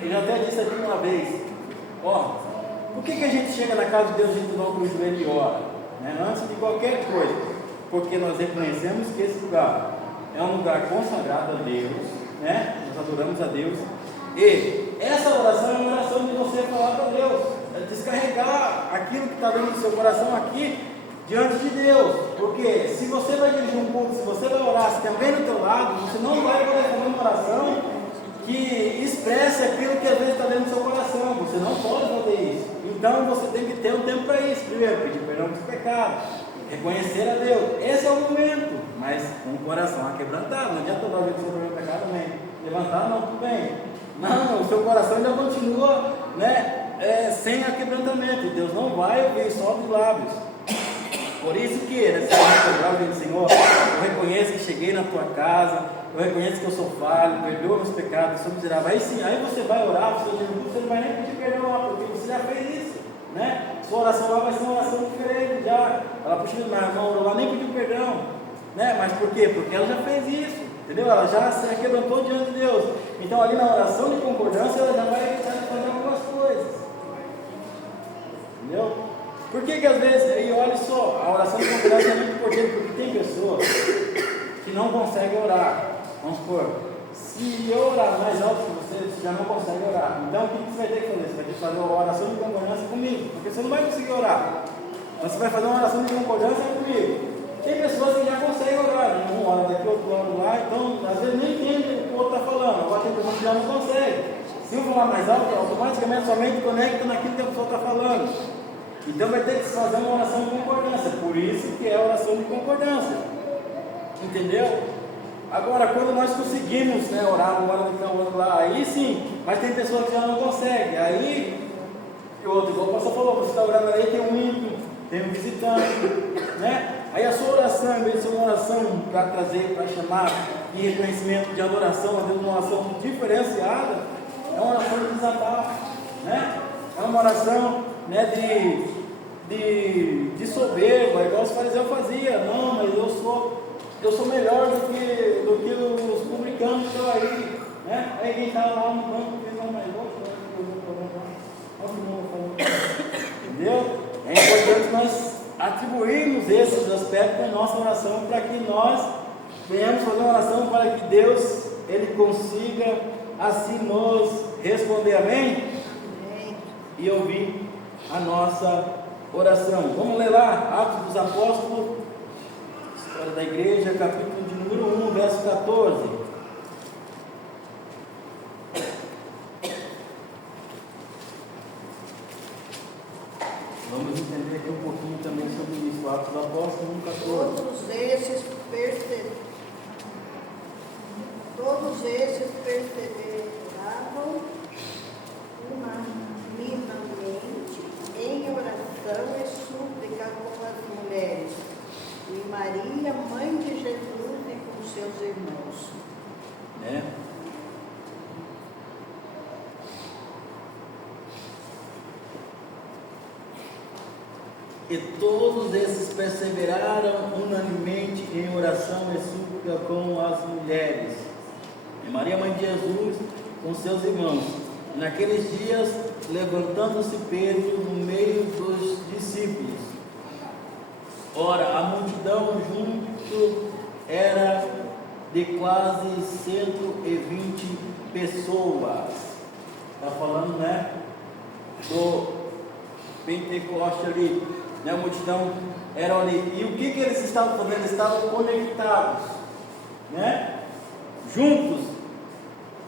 Eu já até disse aqui uma vez: por que a gente chega na casa de Deus e a gente dobra o joelho e ora? Né? Antes de qualquer coisa. Porque nós reconhecemos que esse lugar é um lugar consagrado a Deus, né? Nós adoramos a Deus. E essa oração é uma oração de você falar para Deus, é descarregar aquilo que está dentro do seu coração aqui diante de Deus. Porque se você vai dirigir um culto, se você vai orar, se tem alguém do teu lado, você não vai poder fazer uma oração que expresse aquilo que às vezes está dentro do seu coração. Você não pode fazer isso. Então você tem que ter um tempo para isso. Primeiro, pedir perdão dos pecados, reconhecer a Deus. Esse é o momento, mas com o coração aquebrantado. Não adianta nós ver o seu pecado também. Levantar, não, tudo bem. Não, o seu coração ainda continua, né, sem aquebrantamento. E Deus não vai ouvir só dos lábios. Por isso que nessa hora eu Senhor, eu reconheço que cheguei na tua casa, eu reconheço que eu sou falho, perdoa meus pecados, eu sou miserável. Aí sim, aí você vai orar, você não vai nem pedir perdão lá, porque você já fez isso, né? Sua oração lá vai ser uma oração diferente já. Ela puxa, meu irmão orou lá, nem pediu perdão, né? Mas por quê? Porque ela já fez isso, entendeu? Ela já se quebrantou diante de Deus. Então ali na oração de concordância, ela já vai evitar de fazer algumas coisas, entendeu? Por que às vezes, aí olha só, a oração de concordância é muito importante, porque tem pessoas que não conseguem orar. Vamos supor, se eu orar mais alto que você já não consegue orar. Então o que você vai ter que fazer? Você vai ter que fazer uma oração de concordância comigo, porque você não vai conseguir orar. Então você vai fazer uma oração de concordância comigo. Tem pessoas que já conseguem orar, né? Um ora daqui, outro ora lá, então às vezes nem entende o que o outro está falando. Agora tem pessoas que já não conseguem. Se eu falar mais alto, automaticamente sua mente conecta naquilo que a pessoa está falando. Então vai ter que fazer uma oração de concordância. Por isso que é a oração de concordância. Entendeu? Agora, quando nós conseguimos, né, orar uma hora daqui, uma hora lá, aí sim, mas tem pessoas que já não conseguem. Aí, o outro, igual o pastor falou, você está orando aí, tem um ímpio, tem um visitante, né? Aí a sua oração, em vez de ser uma oração para trazer, para chamar em reconhecimento de adoração, a Deus, uma oração diferenciada, é uma oração de desabafo, né? É uma oração, né, de de soberba, igual os fariseus faziam. Não, mas eu sou melhor do que os publicanos que estão aí, né? Aí quem está lá no banco fez uma mais outra, entendeu? É importante nós atribuirmos esses aspectos na nossa oração, para que nós venhamos fazer uma oração para que Deus, Ele consiga assim nos responder, amém? Amém. E ouvir a nossa oração. Vamos ler lá, Atos dos Apóstolos, História da Igreja, capítulo de número 1, verso 14. Vamos entender aqui um pouquinho também sobre isso. Atos dos Apóstolos 1, 14. Todos esses perseveravam unanimemente em oração e súplica com as mulheres, e Maria, mãe de Jesus, e com seus irmãos. Né? E todos esses perseveraram unanimemente em oração e súplica com as mulheres, e Maria, mãe de Jesus, com seus irmãos. Naqueles dias, levantando-se Pedro no meio dos discípulos. Ora, a multidão junto era de quase 120 pessoas. Está falando, né, do Pentecoste ali, né? A multidão era ali. E o que eles estavam fazendo? Eles estavam conectados, né? Juntos,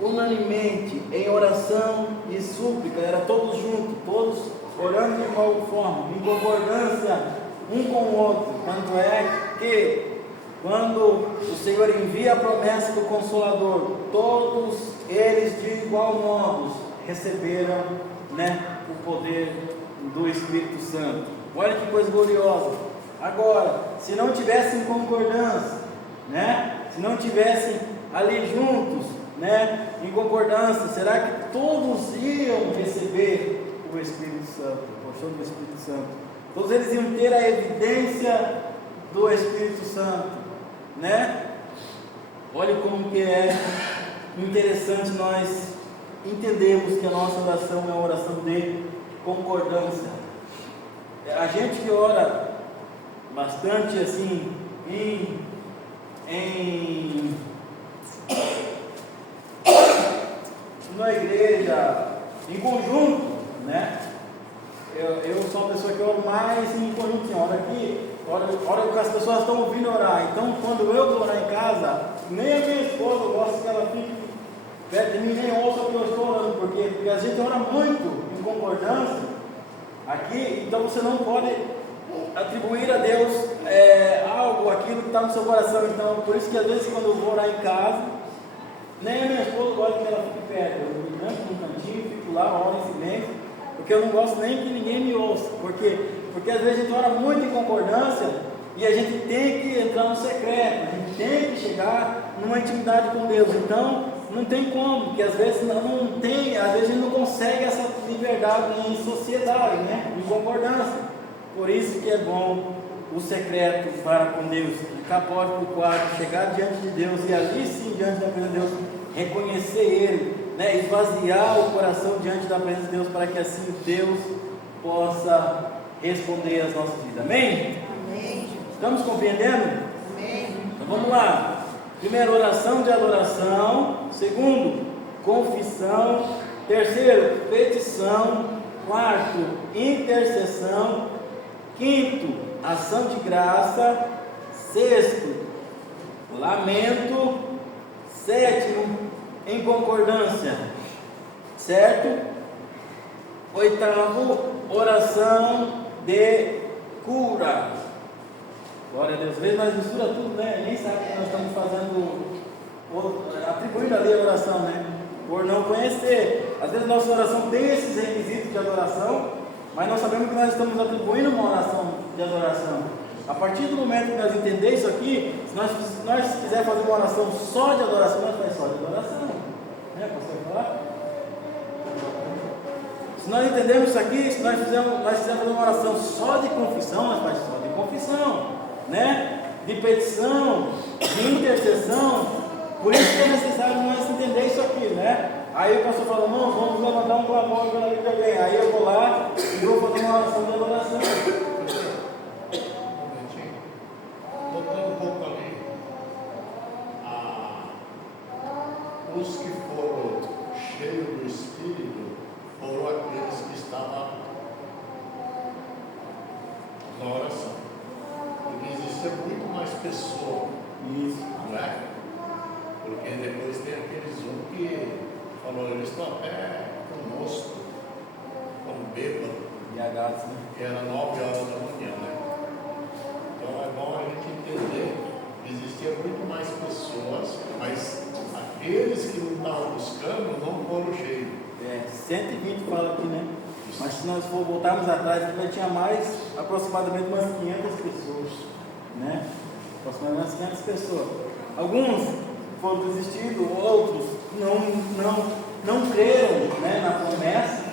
unanimemente, em oração e súplica. Era todos juntos, todos orando de igual forma, em concordância um com o outro. Tanto é que quando o Senhor envia a promessa do Consolador, todos eles de igual modo receberam, né, o poder do Espírito Santo. Olha que coisa gloriosa. Agora, se não tivessem concordância, né, se não tivessem ali juntos, né, em concordância, será que todos iam receber o Espírito Santo, o porção do Espírito Santo? Todos eles iam ter a evidência do Espírito Santo, né? Olha como que é interessante nós entendermos que a nossa oração é uma oração de concordância. A gente que ora bastante assim na igreja, em conjunto, né? Eu sou uma pessoa que ora mais em conjunto, assim, ora que as pessoas estão ouvindo orar. Então, quando eu vou orar em casa, nem a minha esposa gosta que ela fique perto de mim, nem ouça o que eu estou orando, porque a gente ora muito em concordância aqui, então você não pode atribuir a Deus algo, aquilo que está no seu coração. Então, por isso que às vezes quando eu vou orar em casa, nem a minha esposa gosta que ela fique perto. Eu me tranco num cantinho, fico lá, oro em silêncio, porque eu não gosto nem que ninguém me ouça. Porque às vezes a gente ora muito em concordância e a gente tem que entrar no secreto, a gente tem que chegar numa intimidade com Deus. Então, não tem como, porque às vezes não tem, às vezes a gente não consegue essa liberdade em sociedade, né? Em concordância. Por isso que é bom o secreto para com Deus, ficar porta do quarto, chegar diante de Deus e ali sim, diante da presença de Deus, reconhecer Ele, né? Esvaziar o coração diante da presença de Deus, para que assim Deus possa responder às nossas vidas. Amém? Amém. Estamos compreendendo? Amém. Então vamos lá. Primeiro, oração de adoração. Segundo, confissão. Terceiro, petição. Quarto, intercessão. Quinto, ação de graça. Sexto, lamento. Sétimo, em concordância. Certo? Oitavo, oração de cura. Glória a Deus. Às vezes nós misturamos tudo, né? Nem sabe que nós estamos fazendo, atribuindo ali a oração, né? Por não conhecer. Às vezes nossa oração tem esses requisitos de adoração, mas nós sabemos que nós estamos atribuindo uma oração de adoração. A partir do momento que nós entendemos isso aqui, se nós quisermos fazer uma oração só de adoração, nós fazemos só de adoração. Né? Posso falar? Se nós entendemos isso aqui, se nós fizermos uma oração só de confissão, nós fazemos só de confissão, né? De petição, de intercessão. Por isso que é necessário nós entender isso aqui, né? Aí o pastor fala, não, vamos levantar um clamor pela vida de alguém. Aí eu vou lá e vou fazer uma oração de adoração. Voltando um pouco ali, os que foram cheios do Espírito foram aqueles que estavam na oração. Porque existia muito mais pessoas, Isso. não é? Porque depois tem aqueles que falou, eles estão até conosco, estão bêbados, BH, né? que era 9 horas da manhã, né? Então é bom a gente entender que existia muito mais pessoas, mas aqueles que não estavam buscando não foram cheios. 120 fala aqui, né? Mas se nós for voltarmos atrás, ainda tinha mais, aproximadamente umas 500 pessoas, né? Aproximadamente umas 500 pessoas. Alguns foram desistidos, outros não creram, né, na promessa.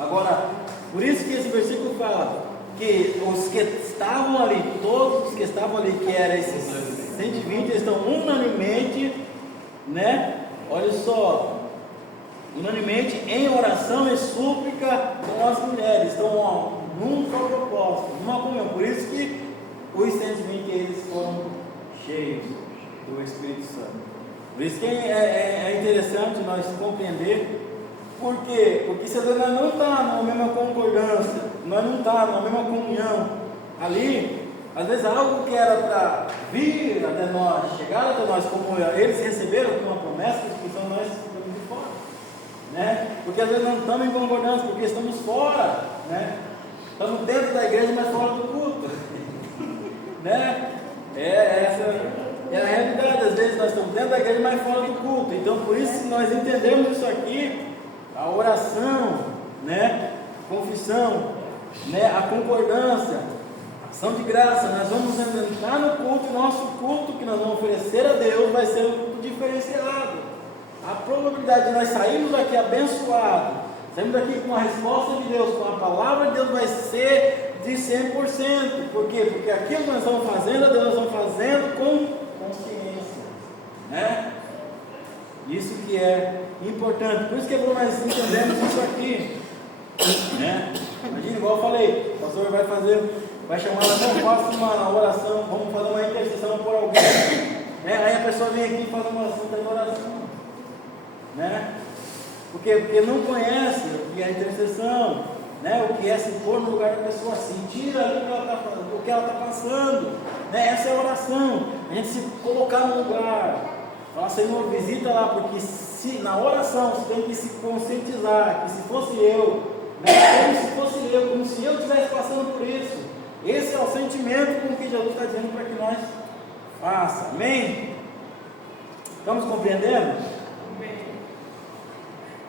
Agora, por isso que esse versículo fala que os que estavam ali, todos os que estavam ali, que eram esses 120, eles estão unanimemente, né? Olha só, unanimemente em oração e súplica com as mulheres, estão num só propósito, numa comunhão. Por isso que os 120 eles foram cheios do Espírito Santo. Por isso que é interessante nós compreender. Por quê? Porque se nós não estamos na mesma concordância, nós não estamos na mesma comunhão ali, às vezes algo que era para vir até nós, chegar até nós, como eles receberam como uma promessa, que nós estamos de fora, né? Porque às vezes não estamos em concordância, porque estamos fora, né? Estamos dentro da igreja, mas fora do culto, né? Essa é a realidade. Às vezes nós estamos dentro da igreja, mas fora do culto. Então, por isso, se nós entendemos isso aqui, a oração, né? A confissão, né? A concordância, a ação de graça, nós vamos entrar no culto, e nosso culto que nós vamos oferecer a Deus vai ser um culto diferenciado. A probabilidade de nós sairmos daqui abençoados, sairmos daqui com a resposta de Deus, com a palavra de Deus, vai ser de 100%. Por quê? Porque aquilo que nós estamos fazendo, a Deus nós estamos fazendo com consciência, né? Isso que é importante. Por isso que é bom nós entendermos isso aqui, né? Imagina, igual eu falei, o pastor vai chamar, não, faça uma oração, vamos fazer uma intercessão por alguém, né? Aí a pessoa vem aqui e faz uma oração de oração, né? Porque não conhece o que é intercessão, né? O que é se pôr no lugar da pessoa, sentir ali o que ela está passando, né? Essa é a oração, a gente se colocar no lugar, falar, Senhor, visita lá, porque na oração você tem que se conscientizar que se fosse eu, né? Como se fosse eu, como se eu estivesse passando por isso. Esse é o sentimento com que Jesus está dizendo para que nós façamos. Amém? Estamos compreendendo? Amém.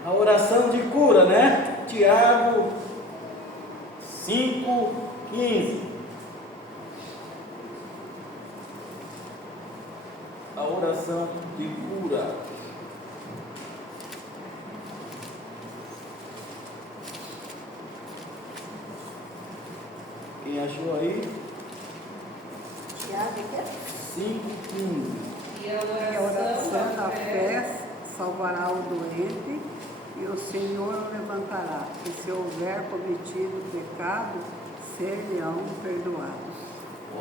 A oração de cura, né? Tiago 5:15. A oração de cura. Quem achou aí? Tiago, que é? 5:15. E a E a oração da fé salvará o doente, e o Senhor o levantará. E se houver cometido pecado, ser-lhe-ão perdoados.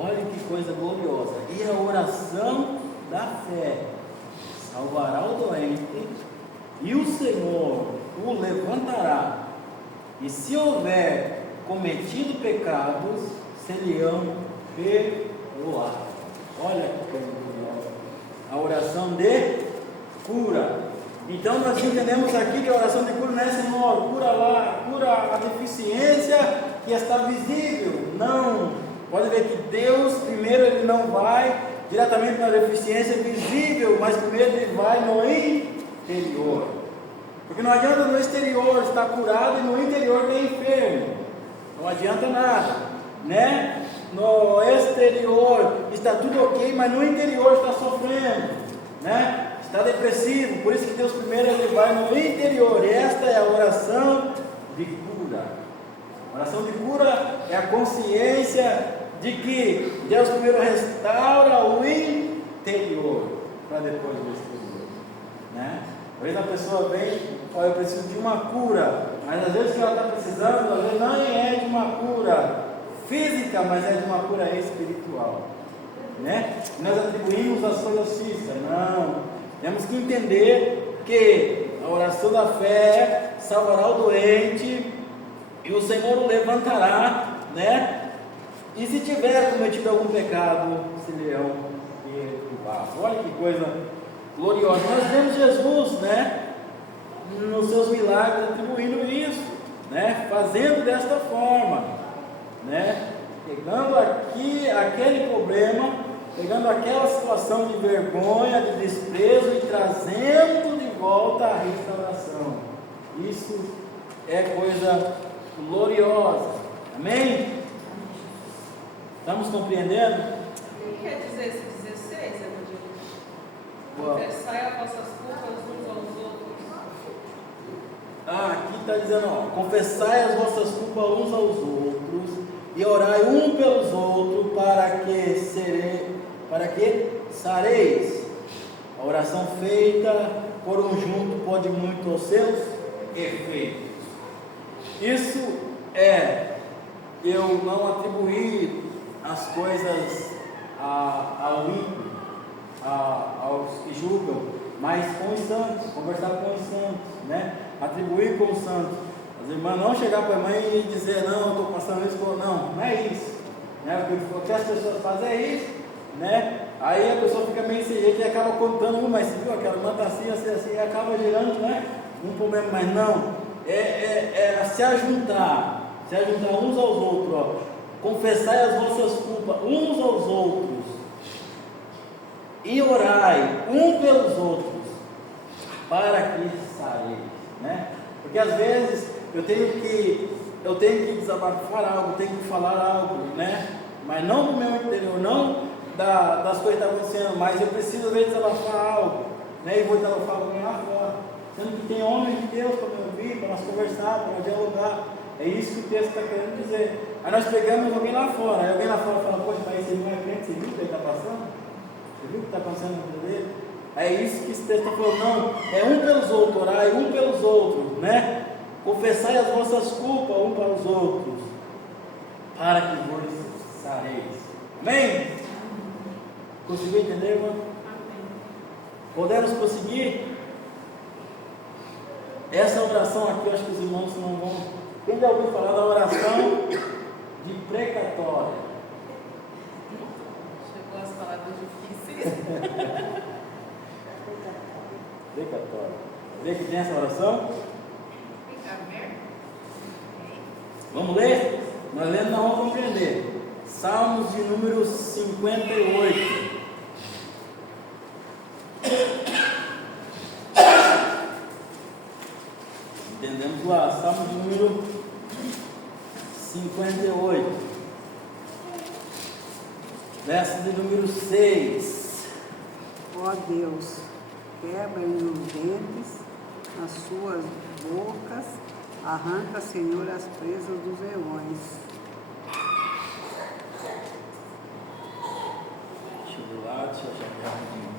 Olha que coisa gloriosa. E a oração da fé salvará o doente, e o Senhor o levantará. E se houver cometido pecados, ser-lhe-ão perdoados. Olha que coisa gloriosa. A oração de cura. Então nós entendemos aqui que a oração de cura não é, Senhor, cura lá, cura a deficiência que está visível. Não. Pode ver que Deus, primeiro, Ele não vai diretamente na deficiência visível, mas primeiro Ele vai no interior. Porque não adianta no exterior estar curado e no interior estar enfermo. Não adianta nada, né? No exterior está tudo ok, mas no interior está sofrendo, né? Está depressivo. Por isso que Deus primeiro Ele vai no interior. Esta é a oração de cura. Oração de cura é a consciência de que Deus primeiro restaura o interior para depois o exterior, né? Às vezes a pessoa vem, olha, eu preciso de uma cura, mas às vezes o que ela está precisando, às vezes não é de uma cura física, mas é de uma cura espiritual, né? Nós atribuímos as coisas físicas, não. Temos que entender que a oração da fé salvará o doente e o Senhor o levantará, né? E se tiver cometido algum pecado, se leão e vaso. Olha que coisa gloriosa. Nós vemos Jesus, né, nos seus milagres atribuindo isso, né, fazendo desta forma, né, pegando aqui aquele problema, pegando aquela situação de vergonha, de desprezo e trazendo de volta a restauração. Isso é coisa gloriosa. Amém? Estamos compreendendo? O que quer dizer esse 16, Evangelho? Confessai as vossas culpas uns aos outros. Aqui está dizendo, ó, confessai as vossas culpas uns aos outros e orai um pelos outros para que sareis. A oração feita por um junto pode muito aos seus efeitos. Isso é eu não atribuir as coisas ao ímpio, aos que julgam, mas com os santos, conversar com os santos, né? Atribuir com os santos. As irmãs não chegar para a mãe e dizer, não, eu estou passando isso, não é isso, né? O que as pessoas fazem é isso, né? Aí a pessoa fica meio sem jeito e acaba contando, mas você viu, aquela irmã está assim, e acaba gerando, né, um problema, mas não, é se ajuntar uns aos outros, ó. Confessai as vossas culpas uns aos outros e orai um pelos outros para que sareis, né? Porque às vezes eu tenho que desabafar algo, tenho que falar algo, né? Mas não do meu interior, não das coisas que estão acontecendo, mas eu preciso às vezes desabafar algo, né? E vou desabafar alguém lá fora, sendo que tem homens de Deus para me ouvir, para nós conversar, para nós dialogar. É isso que o texto está querendo dizer. Aí nós pegamos alguém lá fora, aí alguém lá fora fala, poxa, mas esse não é crente, você viu o que ele está passando? Você viu o que está acontecendo na vida dele? É isso que esse texto está falando, não, é um pelos outros, orai um pelos outros, né? Confessai as vossas culpas um para os outros, para que vos sareis. Amém? Conseguiu entender, irmão? Amém. Podemos conseguir? Essa oração aqui, eu acho que os irmãos não vão. Quem já ouviu falar da oração de precatória? Chegou as palavras difíceis. Precatória. Vê que tem essa oração? Vamos ler? Nós lendo não vamos compreender. Salmos de número 58. Entendemos lá, Salmo de número 58, verso de número 6. Ó Deus, quebra-lhe os dentes, as suas bocas, arranca, Senhor, as presas dos leões. Deixa eu ver lá, deixa eu achar rapidinho.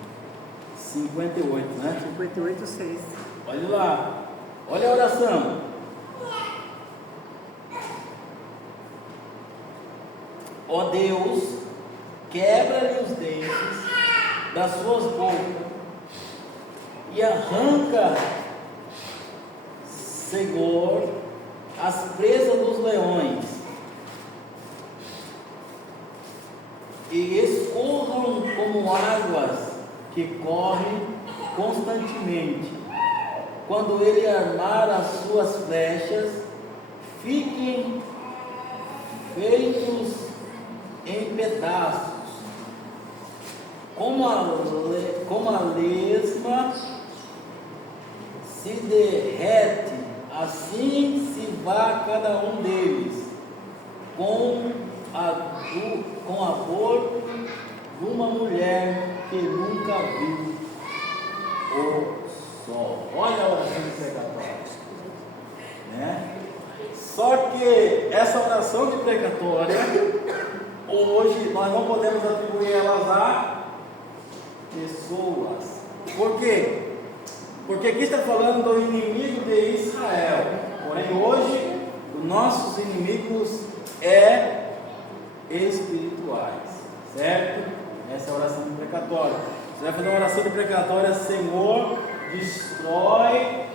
58, né? 58, 6. Olha lá, olha a oração. Ó Deus, quebra-lhe os dentes das suas bocas e arranca, Senhor, as presas dos leões, e escorram como águas que correm constantemente. Quando ele armar as suas flechas, fiquem feitos em pedaços, como a lesma se derrete, assim se vá cada um deles, com a dor de uma mulher que nunca viu o sol. Olha a oração precatória, né? Só que essa oração de precatória, hoje nós não podemos atribuir elas a pessoas. Por quê? Porque aqui está falando do inimigo de Israel. Porém, hoje, os nossos inimigos espirituais. Certo? Essa é a oração de precatória. Você vai fazer uma oração de precatória: Senhor, destrói,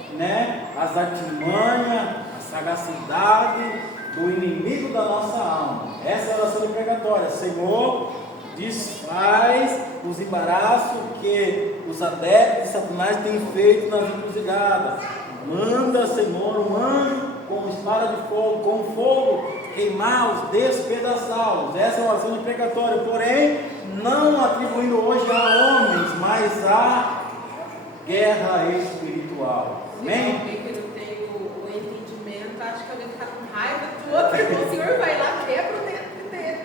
as artimanhas, a sagacidade do inimigo da nossa alma. Essa é a oração de precatória. Senhor, desfaz os embaraços que os adeptos de Satanás têm feito nas encruzilhadas. Manda, Senhor, um anjo com espada de fogo, com fogo, queimá-los, despedaçá-los. Essa é a oração de precatória. Porém, não atribuindo hoje a homens, mas a guerra espiritual. Amém? Alguém que não tem o entendimento, acho que alguém está com raiva do outro, o Senhor vai lá, quebra o dentro dele.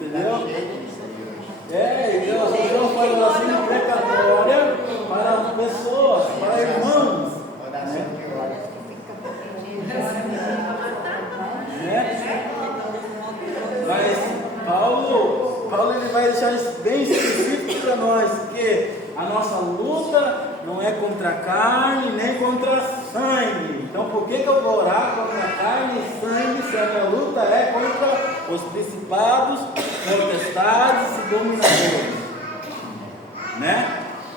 Entendeu? Então Deus faz oração de precatória para pessoas, para irmãos. Mas Paulo ele vai deixar isso bem específico para nós, que a nossa luta não é contra a carne nem contra sangue. Então por que eu vou orar contra a carne e sangue se a minha luta é contra os principados, potestades e dominadores?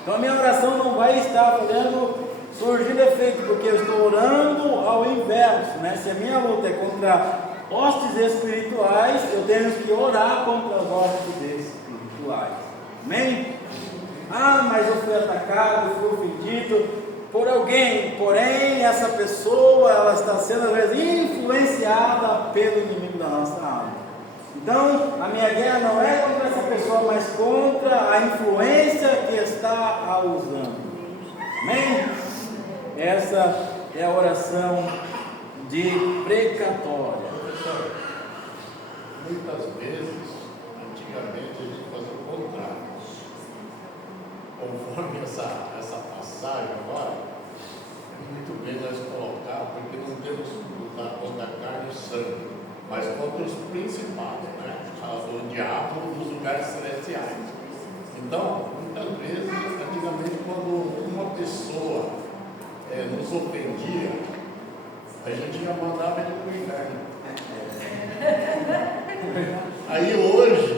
Então a minha oração não vai estar fazendo surgir efeito, porque eu estou orando ao inverso. Se a minha luta é contra hostes espirituais, eu tenho que orar contra as hostes espirituais. Amém? Mas eu fui atacado, eu fui ofendido por alguém, porém essa pessoa ela está sendo às vezes influenciada pelo inimigo da nossa alma. Então a minha guerra não é contra essa pessoa, mas contra a influência que está a usando. Amém? Essa é a oração de precatória. Professor, muitas vezes, antigamente, a gente fazia o contrário. Conforme essa passagem agora, é muito bem nós colocar, porque não temos que lutar contra a carne e o sangue, mas contra os principados, o diabo dos lugares celestiais. Então, muitas vezes, antigamente, quando uma pessoa nos ofendia, a gente já mandava ele para o inferno. Aí hoje,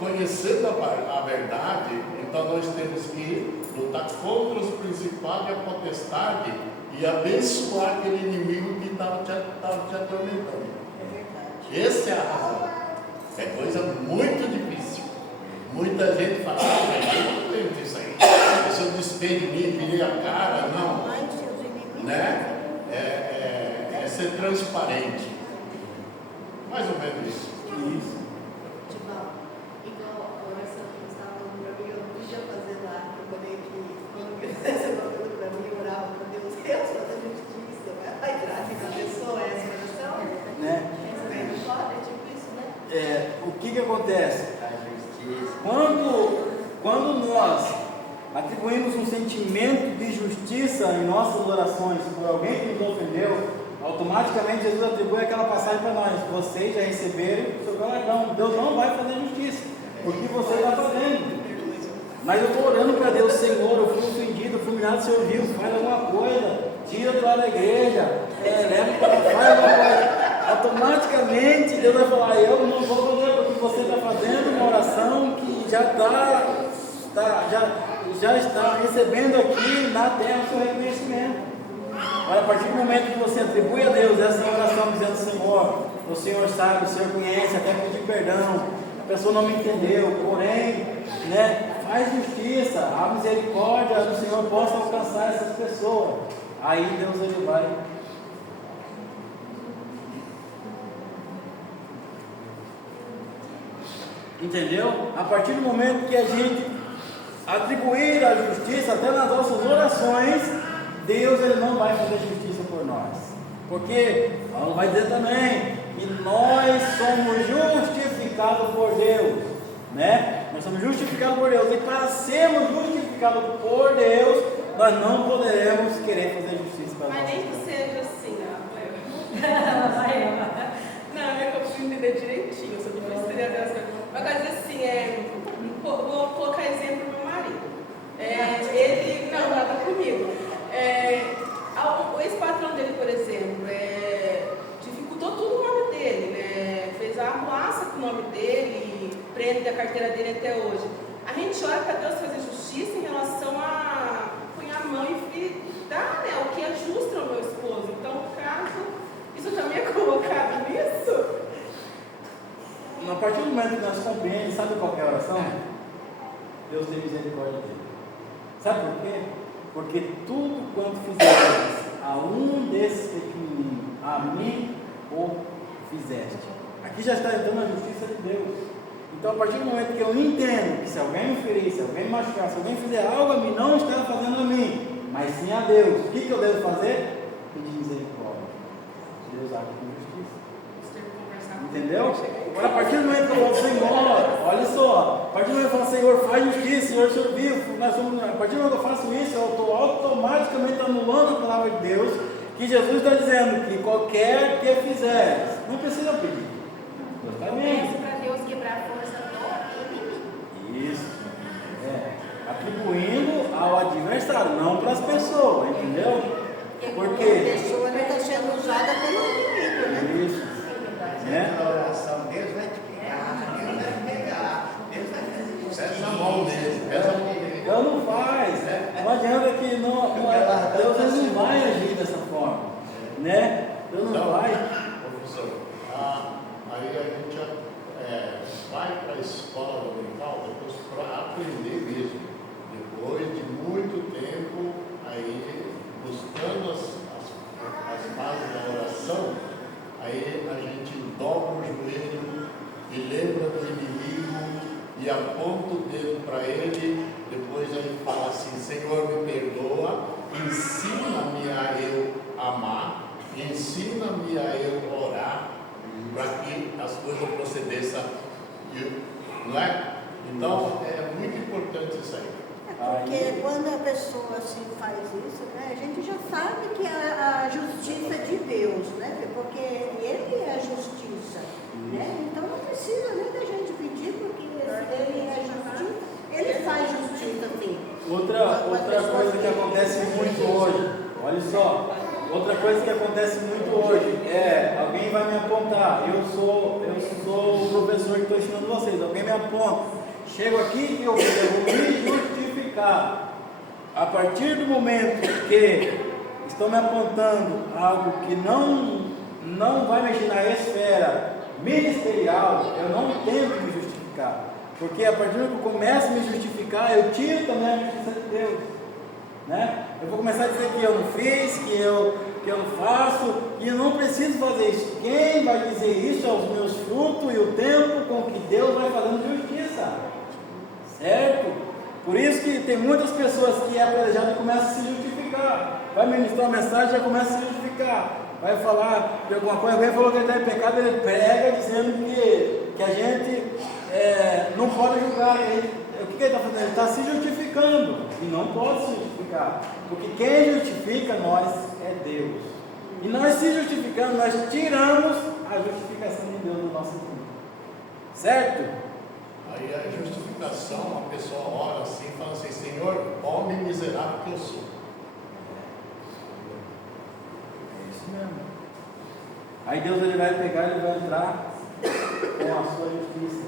conhecendo a verdade, então nós temos que lutar contra os principados e a potestade e abençoar aquele inimigo que estava te atormentando. Essa é a razão. É coisa muito difícil. Muita gente fala: eu não tenho isso aí. Se eu despedir de mim, virei a cara, não. É ser transparente. Mais ou menos isso. Igual a oração que você estava falando para mim, eu não podia fazer lá. Eu falei que quando eu fizesse uma coisa para mim, eu orava para Deus fazer justiça. Ai, graça da pessoa, essa oração. Essa daí não pode, é tipo isso, O que acontece? Quando nós atribuímos um sentimento de justiça em nossas orações por alguém que nos ofendeu, automaticamente Jesus atribui aquela passagem para nós: vocês já receberam o seu galardão. Deus não vai fazer justiça, porque você está fazendo. Mas eu estou orando para Deus: Senhor, eu fui ofendido, fui humilhado, o Senhor viu, faz alguma coisa, tira de lá da igreja, leva para faz alguma coisa. Automaticamente Deus vai falar: eu não vou fazer, porque você está fazendo uma oração que já está recebendo aqui na terra o seu reconhecimento. Olha, a partir do momento que você atribui a Deus essa oração dizendo: Senhor, o Senhor sabe, o Senhor conhece, até pedir perdão, a pessoa não me entendeu, porém, faz justiça, a misericórdia do Senhor possa alcançar essas pessoas. Aí Deus ele vai. Entendeu? A partir do momento que a gente atribuir a justiça até nas nossas orações, Deus ele não vai fazer justiça por nós. Porque Paulo vai dizer também que nós somos justificados por Deus, Nós somos justificados por Deus. E para sermos justificados por Deus, nós não poderemos querer fazer justiça para Mas nós. nem que seja assim, não, é que eu preciso entender direitinho, eu sou difícil de entender as coisas. Uma coisa assim, vou colocar exemplo do meu marido. Ele não nada comigo. O ex-patrão dele, por exemplo, dificultou tudo o nome dele, né? Fez a arruaça com o nome dele, prende a carteira dele até hoje. A gente ora para Deus fazer justiça em relação a punhar a mão e dar, né, o que é justo ao meu esposo. Então, no caso, isso também é colocado nisso? A partir do momento que nós compreendemos, sabe qual é a oração? Deus tem misericórdia dele. Sabe por quê? Porque tudo quanto fizeste a um desses pequenininhos, a mim o fizeste. Aqui já está entrando a justiça de Deus. Então, a partir do momento que eu entendo que se alguém me ferir, se alguém me machucar, se alguém fizer algo a mim, não está fazendo a mim, mas sim a Deus, o que eu devo fazer? Pedir misericórdia. Deus age com justiça. Entendeu? Agora, a partir do momento que eu falo, Senhor, olha só, a partir do momento que eu falo, Senhor, faz justiça, Senhor, Senhor viu, a partir do momento que eu faço isso, eu estou automaticamente anulando a palavra de Deus, que Jesus está dizendo que qualquer que fizer, não precisa pedir. Deus está vendo. Para Deus quebrar a força do inimigo. Isso. Atribuindo ao adversário, não para as pessoas, entendeu? Porque A pessoa não está sendo usada pelo inimigo, né? isso. A oração, Deus vai te pegar, Deus vai te pegar, Deus vai fazer justiça. Pesa a mão dele, pesa a mão dele. Deus não faz. Não adianta que Deus não vai agir dessa forma. Né? Deus não vai. Professor, aí a gente vai para a escola dominical depois para aprender mesmo. Depois de muito tempo aí buscando as bases da oração, aí a gente dobra o joelho e lembra do inimigo e aponta o dedo para ele, depois ele fala assim, Senhor me perdoa, ensina-me a eu amar, ensina-me a eu orar, para que as coisas procedessem, não é? Então é muito importante isso aí. Porque quando a pessoa assim faz isso, né, a gente já sabe que é a justiça de Deus, né? Porque Ele é a justiça, né? Então não precisa nem da gente pedir, porque Ele é a justiça, Ele faz justiça sim. Outra coisa que acontece muito hoje, olha só, outra coisa que acontece muito hoje alguém vai me apontar, eu sou o professor que estou ensinando vocês, alguém me aponta, chego aqui e eu vou me justificar. A partir do momento que estão me apontando algo que não vai mexer na esfera ministerial, eu não tenho que me justificar. Porque a partir do momento que eu começo a me justificar, eu tiro também a justiça de Deus. Né? Eu vou começar a dizer que eu não fiz, que eu não faço, e eu não preciso fazer isso. Quem vai dizer isso é os meus frutos e o tempo com que Deus vai fazendo justiça. Certo? Por isso que tem muitas pessoas que é apedrejado e começam a se justificar. Vai ministrar uma mensagem e já começa a se justificar. Vai falar de alguma coisa, alguém falou que ele está em pecado, ele prega dizendo que a gente não pode julgar. O que ele está fazendo? Ele está se justificando. E não pode se justificar. Porque quem justifica nós é Deus. E nós se justificando, nós tiramos a justificação de Deus do nosso mundo. Certo? Aí a justificação, a pessoa ora assim, fala assim, Senhor, homem miserável que eu sou. É isso mesmo. Aí Deus ele vai pegar, ele vai entrar com a sua justiça,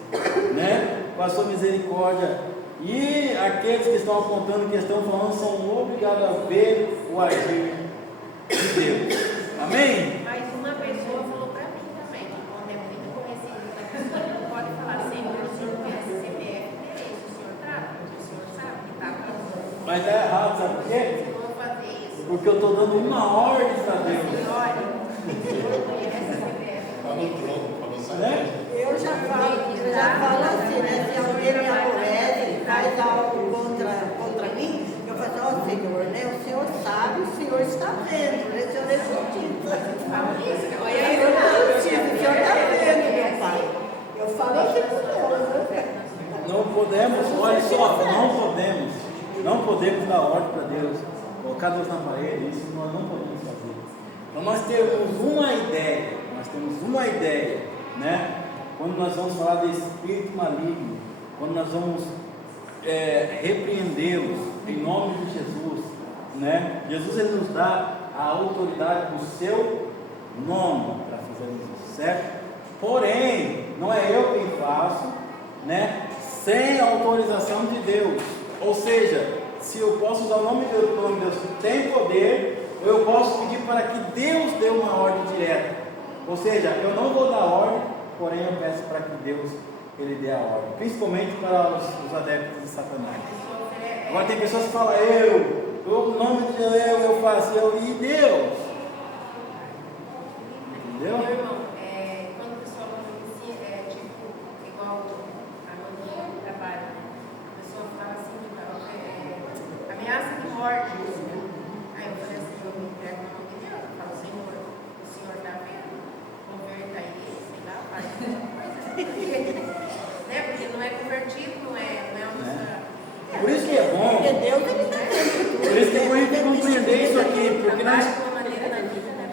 né? Com a sua misericórdia. E aqueles que estão apontando, que estão falando, são obrigados a ver o agir de Deus. Amém? Mas uma pessoa falou para mim também, que quando é muito conhecido, a pessoa não pode falar, Senhor, o senhor conhece CPF, endereço, o senhor trata, o senhor sabe que está falando. Mas está errado, sabe por quê? Eu vou fazer isso. Porque eu estou dando uma ordem para Deus. Olha, o senhor conhece CPF. Está no trono, para não sair. Né? Eu já falo assim, né? Se alguém me aborrece, faz algo contra mim, eu falo, Senhor, né? O Senhor sabe, o Senhor está vendo, né? O Senhor é justiça. O Senhor está vendo, meu Pai. Eu falo assim com Deus. Não podemos, olha só, não podemos dar ordem para Deus colocar Deus na parede, isso nós não podemos fazer. Então nós temos uma ideia, né? Quando nós vamos falar de espírito maligno, quando nós vamos repreendê-los em nome de Jesus, né? Jesus ele nos dá a autoridade do seu nome para fazermos isso, certo? Porém, não é eu quem faço, né? Sem a autorização de Deus. Ou seja, se eu posso usar o nome de Deus, porque o nome de Deus tem poder, ou eu posso pedir para que Deus dê uma ordem direta. Ou seja, eu não vou dar ordem, porém eu peço para que Deus ele dê a ordem, principalmente para os adeptos de Satanás. Agora tem pessoas que falam, o nome de Deus eu faço, e Deus. Entendeu? Meu irmão, quando a pessoa não inicia, tipo, igual a mania do trabalho, né? A pessoa fala assim, ameaça de morte. Aí eu falei assim, eu me entrego no nome de Deus, eu falo, Senhor, o Senhor está vendo? Converta aí, sei lá, faz alguma coisa. Né? Porque não é convertido, não é uma... Por isso que é bom. Porque Deus ele está vendo. Por isso que é bom a gente compreender isso aqui, porque nós... de uma maneira na vida, né?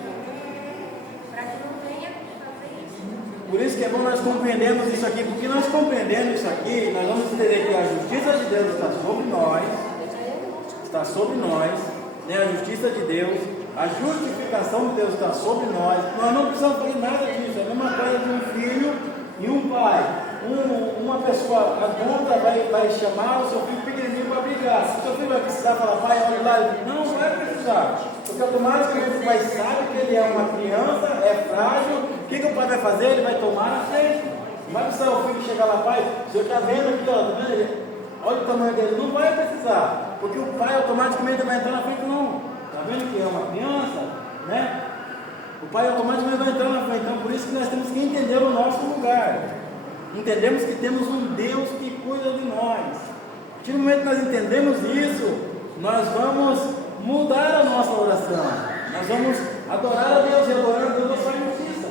Para que não venha fazer isso. Por isso que é bom nós compreendermos isso aqui, porque nós compreendendo isso aqui, nós vamos entender que a justiça de Deus está sobre nós, né? A justiça de Deus, a justificação de Deus está sobre nós. Nós não precisamos fazer nada disso. É a mesma coisa de um filho e um pai. Uma pessoa adulta vai chamar o seu filho pequenininho para brigar. Se o seu filho vai precisar falar, pai, olha lá, ele não vai precisar, porque automaticamente o pai sabe que ele é uma criança, é frágil. O que o pai vai fazer? Ele vai tomar a frente. Não vai precisar o filho chegar lá, pai, o senhor está vendo aqui, ó, tá vendo ele? Olha o tamanho dele. Não vai precisar, porque o pai automaticamente vai entrar na frente, não. Está vendo que é uma criança, né? O pai automaticamente vai entrar na frente. Então por isso que nós temos que entender o nosso lugar. Entendemos que temos um Deus que cuida de nós. A partir do momento que nós entendemos isso, nós vamos mudar a nossa oração. Nós vamos adorar a Deus, e adorando a Deus a sua justiça.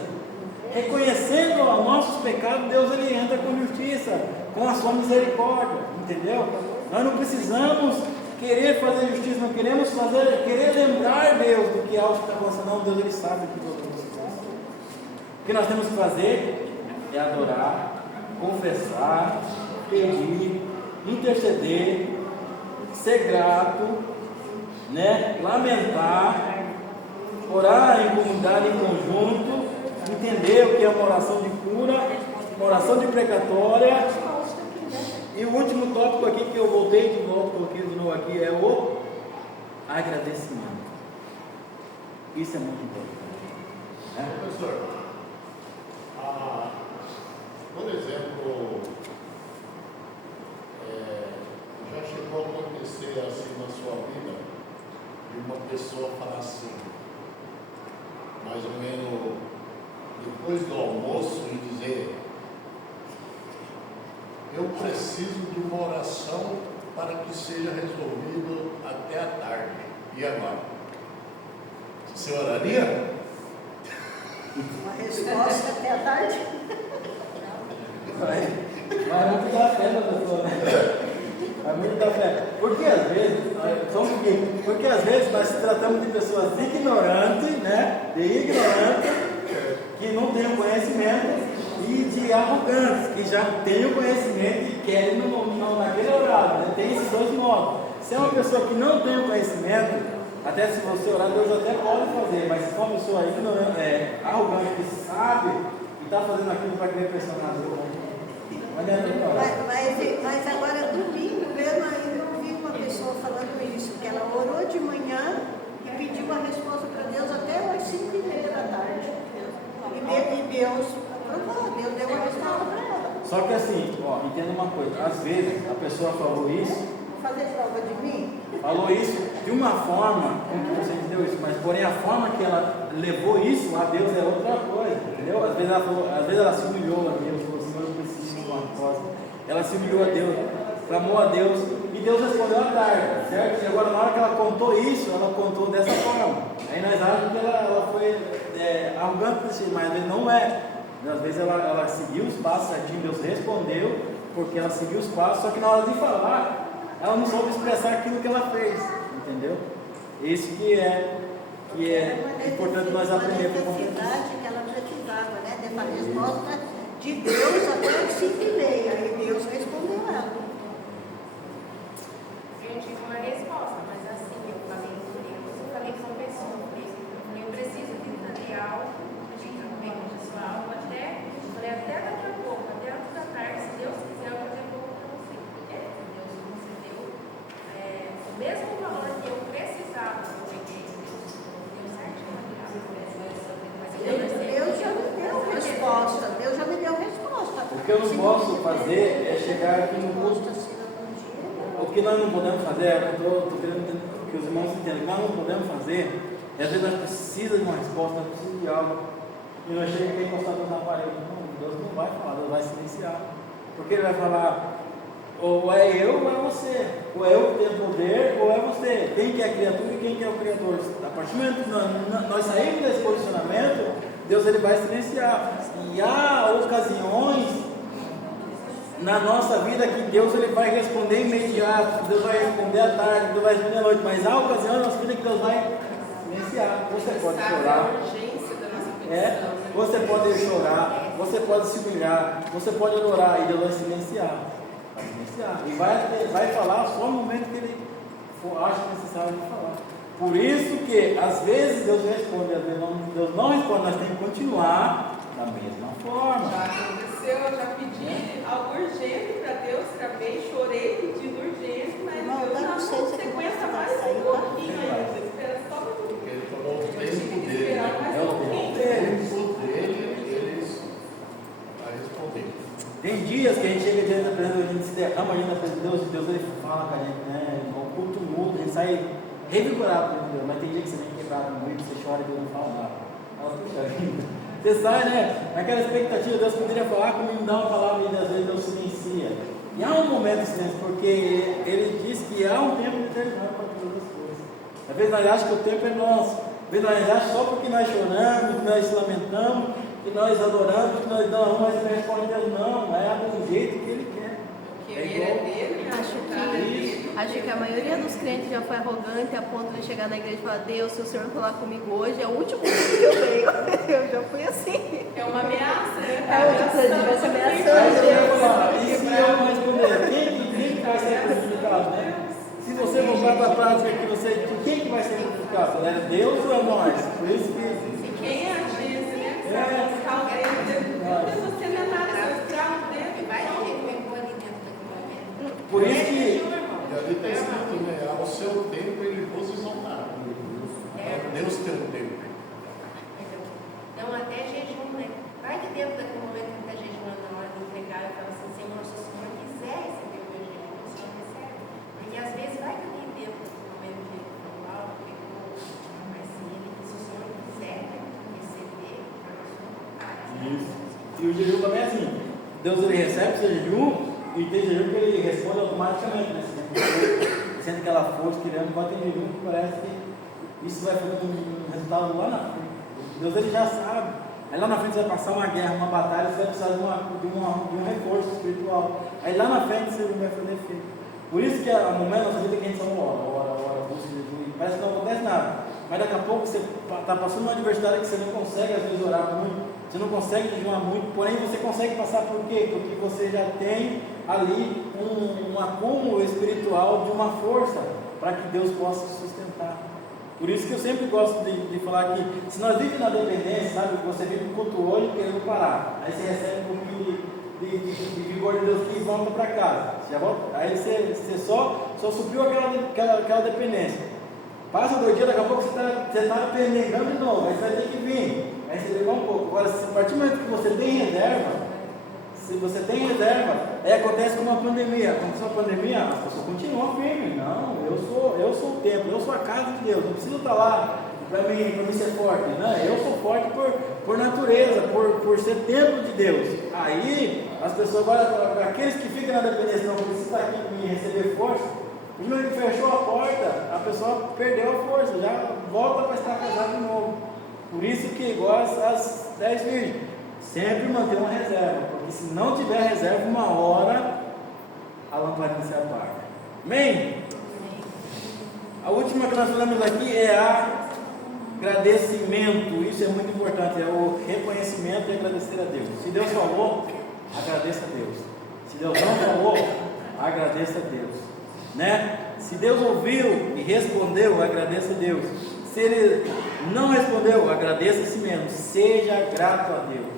Reconhecendo os nossos pecados, Deus ele entra com justiça, com a sua misericórdia. Entendeu? Nós não precisamos querer fazer justiça, não queremos querer lembrar Deus do que algo está acontecendo. Não, Deus ele sabe o que nós precisamos. O que nós temos que fazer é adorar, confessar, pedir, interceder, ser grato, né? Lamentar, orar em comunidade, em conjunto, entender o que é uma oração de cura, uma oração de precatória. E o último tópico aqui que eu voltei de novo, coloquei de novo aqui, é o agradecimento. Isso é muito importante, né? Professor, por exemplo, já chegou a acontecer assim na sua vida, de uma pessoa falar assim, mais ou menos depois do almoço, e dizer, eu preciso de uma oração para que seja resolvido até a tarde. E agora? Você oraria? Uma resposta até a tarde. Vai muito da fé da pessoa, né? Vai muito da fé. Porque às vezes, só um pouquinho, porque às vezes nós tratamos de pessoas ignorantes, né? De ignorantes, que não têm o conhecimento, e de arrogantes, que já têm o conhecimento e querem naquele horário, né? Tem esses dois modos. Se é uma pessoa que não tem o conhecimento, até se você orar, Deus até pode fazer, mas se for uma pessoa ignorante, arrogante, que sabe e está fazendo aquilo para querer pressionar Deus, mas agora domingo mesmo ainda eu ouvi uma pessoa falando isso, que ela orou de manhã e pediu a resposta para Deus até as 5:30 da tarde. E Deus aprovou, Deus deu a resposta para ela. Só que assim, entenda uma coisa, às vezes a pessoa falou isso, Vou fazer prova de mim? falou isso de uma forma, como que você entendeu isso, mas porém a forma que ela levou isso a Deus é outra coisa, entendeu? Às vezes ela se humilhou a Deus, falou, Senhor, eu preciso de uma resposta. Ela se humilhou a Deus, clamou a Deus, e Deus respondeu à tarde, certo? E agora na hora que ela contou isso, ela contou dessa forma. Aí nós achamos que ela foi arrogante por si, mas às vezes não é. Às vezes ela seguiu os passos certinho, Deus respondeu, porque ela seguiu os passos, só que na hora de falar, ela não soube expressar aquilo que ela fez, entendeu? Isso que é importante nós aprendermos a necessidade que ela precisava, né? Dessa resposta de Deus até as 5:30. E Deus respondeu ela. Eu tive uma resposta, mas assim, eu falei com Deus, eu falei com a pessoa, eu preciso de material de tratamento pessoal até daqui a pouco, até antes da tarde, se Deus quiser, eu vou fazer pouco para você. Porque Deus concedeu o mesmo valor que eu precisava, eu peguei, deu certinho material. Mas eu não sei. Deus já me deu resposta. Deus já me deu resposta. O que eu não posso fazer é chegar aqui no culto. O que nós não podemos fazer, eu estou querendo que os irmãos entendam, o que nós não podemos fazer, é às vezes nós precisamos de uma resposta, nós precisamos de algo, e nós chegamos aqui encostados na parede. Não, Deus não vai falar, Deus vai silenciar. Porque Ele vai falar, ou é eu ou é você, ou é eu que tenho poder, ou é você. Quem que é a criatura e quem que é o Criador. A partir do momento que nós saímos desse posicionamento, Deus Ele vai silenciar. E há ocasiões na nossa vida que Deus Ele vai responder imediato, Deus vai responder à tarde, Deus vai responder à noite, mas há ocasiões na nossa vida que Deus vai silenciar. Você pode chorar, você pode chorar, você pode se humilhar, você pode adorar, e Deus vai silenciar, e vai falar só no momento que Ele acha necessário de falar. Por isso que às vezes Deus responde, às vezes Deus não responde, nós temos que continuar da mesma forma. Já aconteceu, eu já pedi algo urgente para Deus, travei, chorei, pedindo urgente, mas Deus não sequência mais um pouquinho ainda, espera só um pouquinho. Porque Ele falou o tempo dele, né? Mais um pouquinho. O tempo dele, Ele vai responder. Tem dias que a gente chega diante da presença, a gente se derrama diante da presença de Deus, e Deus Ele fala com a gente, né? O culto muda, a gente sai revigorado por Deus, mas tem dia que você vem quebrado muito, você chora e Deus não fala nada. Nossa, puxa vida. Você sai, né? Naquela expectativa, Deus poderia falar comigo, me dar uma palavra e às vezes Deus silencia. E há um momento de silêncio, porque Ele diz que há um tempo determinado para todas as coisas. Às vezes nós achamos que o tempo é nosso, às vezes nós achamos só porque nós choramos, que nós se lamentamos, que nós adoramos, que nós não, mas Ele responde Deus, não, é do jeito que Ele quer. Acho que a maioria dos crentes já foi arrogante a ponto de chegar na igreja e falar: Deus, se o Senhor falar comigo hoje, é o último dia que eu venho. Eu já fui assim. É uma ameaça, né? É o último dia que vai ser ameaçando Deus. E se eu não responder, quem vai ser prejudicado, né? Se você voltar para a prática que quem que vai ser prejudicado? É Deus ou é nós? Por isso que... Quem é a gente, né? Você não é nada, você é o escravo dele. Vai ter que me pôr ali dentro daquilo. Por isso que... E ali está escrito, né? Ao seu tempo Ele vos exaltará. Deus tem um tempo. Então, até jejum, né? Vai que dentro daquele momento que está jejuando, na hora de entregar, eu falo assim: Senhor, se o Senhor quiser receber o meu jejum, o Senhor recebe. Porque às vezes vai que tem dentro daquele momento que ele falou algo, pegou, mas se o Senhor quiser receber, Isso. E o jejum também é assim. Deus Ele recebe o seu jejum e tem jejum que Ele responde automaticamente, né? Sendo aquela força que Ele pode ter jejum que parece que isso vai fazer um resultado lá na frente. Deus Ele já sabe. Aí lá na frente você vai passar uma guerra, uma batalha, você vai precisar de um reforço espiritual. Aí lá na frente você vai fazer efeito. Por isso que há momentos na nossa vida que a gente só ora, busca jejum, parece que não acontece nada. Mas daqui a pouco você está passando uma adversidade que você não consegue às vezes orar muito, você não consegue jejuar muito, porém você consegue passar por quê? Porque você já tem ali um acúmulo espiritual de uma força para que Deus possa sustentar. Por isso que eu sempre gosto de falar que se nós vivemos na dependência, sabe, você vive um culto hoje querendo parar, aí você recebe um pouquinho de vigor de Deus que volta para casa, você já volta, aí você só supriu aquela dependência. Passa 2 dias, daqui a pouco você está pendengando de novo, aí você vai ter que vir, aí você leva um pouco. Agora, a partir do momento que você tem reserva, se você tem reserva, aí acontece como uma pandemia. Aconteceu a pandemia, as pessoas continuam firmes. Não, eu sou o templo, eu sou a casa de Deus, não preciso estar lá para mim ser forte. Não, eu sou forte por natureza, por ser templo de Deus. Aí, as pessoas, agora, aqueles que ficam na dependência, não precisam estar aqui e receber força. O momento que fechou a porta, a pessoa perdeu a força, já volta para estar casado de novo. Por isso que, igual as 10 virgens, sempre manter uma reserva, porque se não tiver reserva, uma hora a lamparina se apaga. Amém? A última que nós falamos aqui é agradecimento. Isso é muito importante, é o reconhecimento e agradecer a Deus. Se Deus falou, agradeça a Deus. Se Deus não falou, agradeça a Deus, né? Se Deus ouviu e respondeu, agradeça a Deus. Se Ele não respondeu, agradeça a si mesmo. Seja grato a Deus.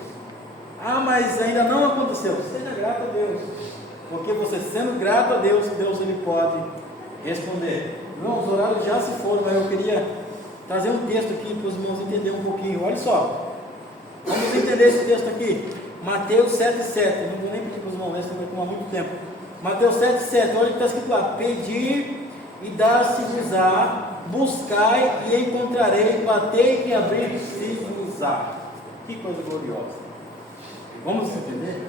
Ah, mas ainda não aconteceu. Seja grato a Deus, porque você sendo grato a Deus, Deus Ele pode responder. Irmãos, os horários já se foram, mas eu queria trazer um texto aqui para os irmãos entenderem um pouquinho. Olha só, vamos entender esse texto aqui. Mateus 7,7. Não vou nem pedir para os irmãos ler, senão vai tomar muito tempo. Mateus 7,7. Olha o que está escrito lá: pedir e dar-se-vos-á, buscai e encontrarei, batei e abrir-se-vos-á. Que coisa gloriosa. Vamos entender?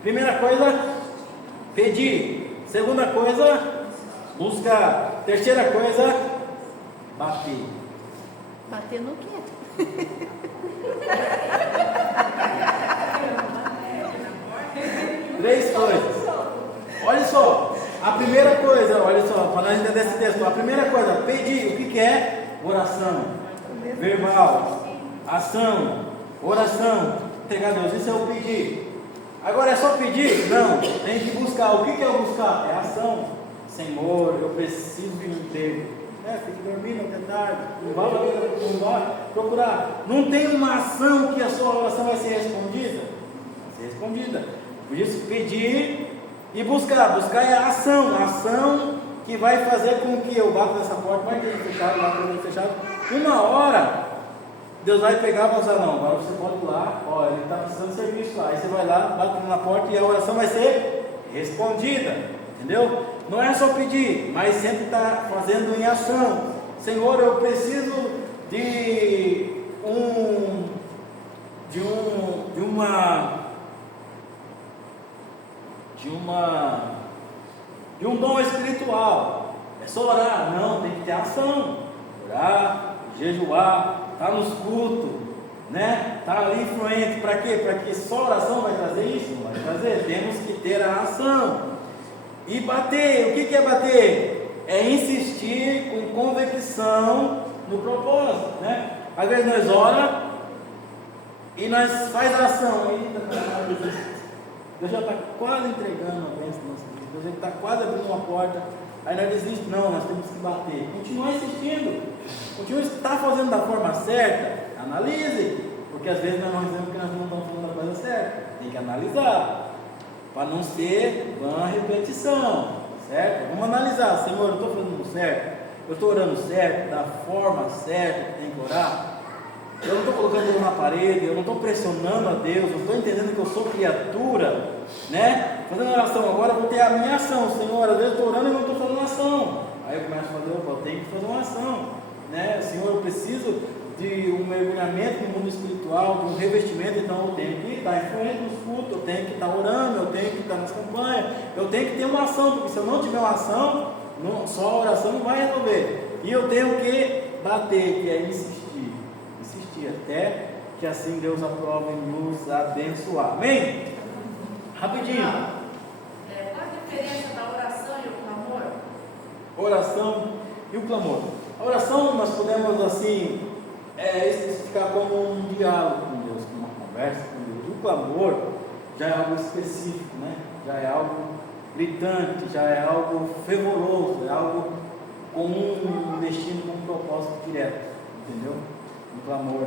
Primeira coisa, pedir. Segunda coisa, buscar. Terceira coisa, bater. Bater no quê? 3 coisas. Olha só, a primeira coisa, olha só, para nós entender esse texto. A primeira coisa, pedir. O que é? Oração. Verbal. Ação. Oração. Entregar a Deus. Isso é o pedir. Agora é só pedir? Não. Tem que buscar. O que é o buscar? É ação. Senhor, eu preciso de um emprego. Fique dormindo até tarde. Não vai procurar. Não tem uma ação que a sua oração vai ser respondida? Vai ser respondida. Por isso, pedir e buscar. Buscar é a ação. A ação que vai fazer com que eu bata nessa porta, vai ter fechado, lá ter fechado. Uma hora, Deus vai pegar e vai usar, não, agora você pode ir lá, ó, ele está precisando de serviço lá. Aí você vai lá, bate na porta e a oração vai ser respondida. Entendeu? Não é só pedir, mas sempre está fazendo em ação. Senhor, eu preciso de um dom espiritual. É só orar? Não, tem que ter ação. Orar, jejuar, estar nos cultos, né? Estar ali influente. Para quê? Para que só oração vai trazer isso? Não vai trazer. Temos que ter a ação. E bater, o que é bater? É insistir com convicção no propósito, né? Às vezes nós oramos e nós faz a ação. Deus já está quase entregando a bênção da nossa vida. Deus está quase abrindo uma porta. Aí nós desistimos. Não, nós temos que bater. Continua insistindo. Continua, está fazendo da forma certa. Analise. Porque às vezes nós não dizemos que nós não estamos fazendo a coisa certa. Tem que analisar. Para não ser uma repetição, certo? Vamos analisar. Senhor, eu estou fazendo certo? Eu estou orando certo? Da forma certa que tem que orar? Eu não estou colocando Deus na parede, eu não estou pressionando a Deus, eu estou entendendo que eu sou criatura, né? Fazendo oração, agora eu vou ter a minha ação. Senhor, às vezes eu estou orando e não estou fazendo ação. Aí eu começo a fazer, eu tenho que fazer uma ação, né? Senhor, eu preciso de um mergulhamento no mundo espiritual, de um revestimento, então eu tenho que estar influente nos cultos, eu tenho que estar orando, eu tenho que estar nas campanhas, eu tenho que ter uma ação, porque se eu não tiver uma ação, só a oração não vai resolver. E eu tenho que bater, que é insistir até que assim Deus aprove e nos abençoar. Amém? Rapidinho. Qual a diferença da oração e o clamor? Oração e o clamor. A oração nós podemos assim especificar como um diálogo com Deus, como uma conversa com Deus. O clamor já é algo específico, né? Já é algo gritante, já é algo fervoroso, é algo com um destino, com um propósito direto, entendeu? Um clamor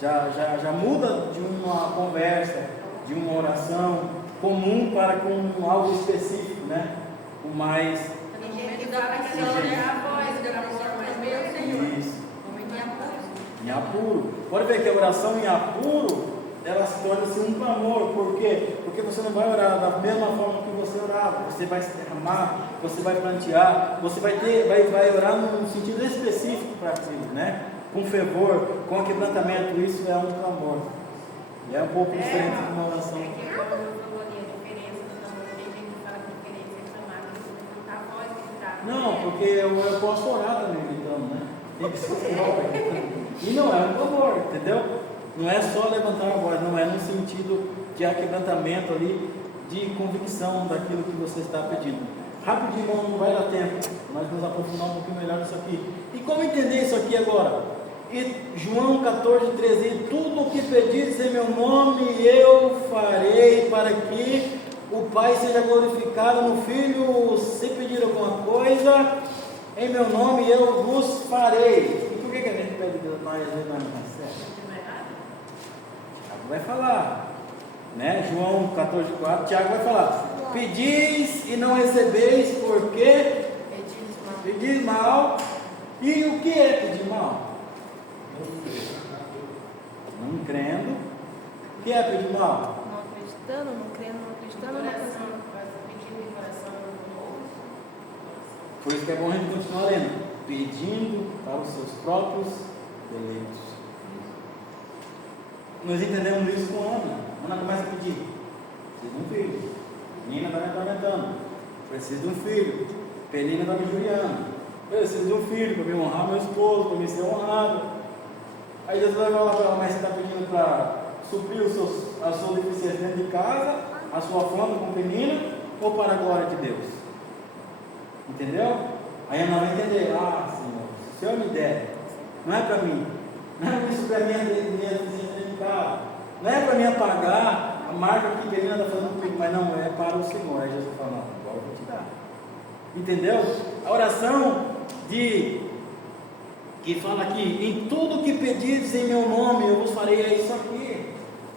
já muda de uma conversa, de uma oração comum para com algo específico, né? Com mais. Tem gente que dá para olhar a voz do clamor, mas meu Senhor. Isso. Em apuro. Em apuro. Pode ver que a oração em apuro, ela se torna-se um clamor. Por quê? Porque você não vai orar da mesma forma que você orava. Você vai se derramar, você vai plantear, você vai orar num sentido específico para aquilo, né? Com fervor, com quebrantamento. Isso é um clamor. E é um pouco diferente de uma oração. Não, porque eu posso orar também gritando, né? Tem que ser e não é um clamor, entendeu? Não é só levantar a voz, não é no sentido de aquebrantamento ali, de convicção daquilo que você está pedindo. rapidinho, não vai dar tempo, nós vamos aprofundar um pouquinho melhor nisso aqui. E como entender isso aqui agora? E João 14:13, e tudo o que pedires em meu nome eu farei, para que o Pai seja glorificado no Filho. Se pedir alguma coisa em meu nome eu vos farei. E por que a gente pede Deus mais vezes nós não recebemos? Tiago vai falar, né? João 14:4, Tiago vai falar: pedis e não recebeis, porque pedis mal. E o que é pedir mal? Não crendo. O que é pedir mal? Não acreditando, não crendo, não acreditando, não acreditando. Pedindo em coração novo. Por isso que é bom a gente continuar lendo. Pedindo para os seus próprios deleitos. Nós entendemos isso com Ana. Ana começa a pedir: preciso de um filho. Nina está me atormentando. Preciso de um filho. Penina está me injuriando. Preciso de um filho para me honrar meu esposo, para me ser honrado. Aí Jesus vai falar para ela: mas você está pedindo para suprir a sua deficiência dentro de casa, a sua fome com Penina, ou para a glória de Deus? Entendeu? Aí Ana vai entender: ah, Senhor, se o Senhor me der, não é para mim, não é isso para minha deficiência dentro de casa, não é para mim apagar a marca que Penina está fazendo comigo, mas não, é para o Senhor. Aí Jesus fala: não, agora eu vou te dar. Entendeu? A oração que fala aqui: em tudo que pedires em meu nome eu vos farei, é isso aqui.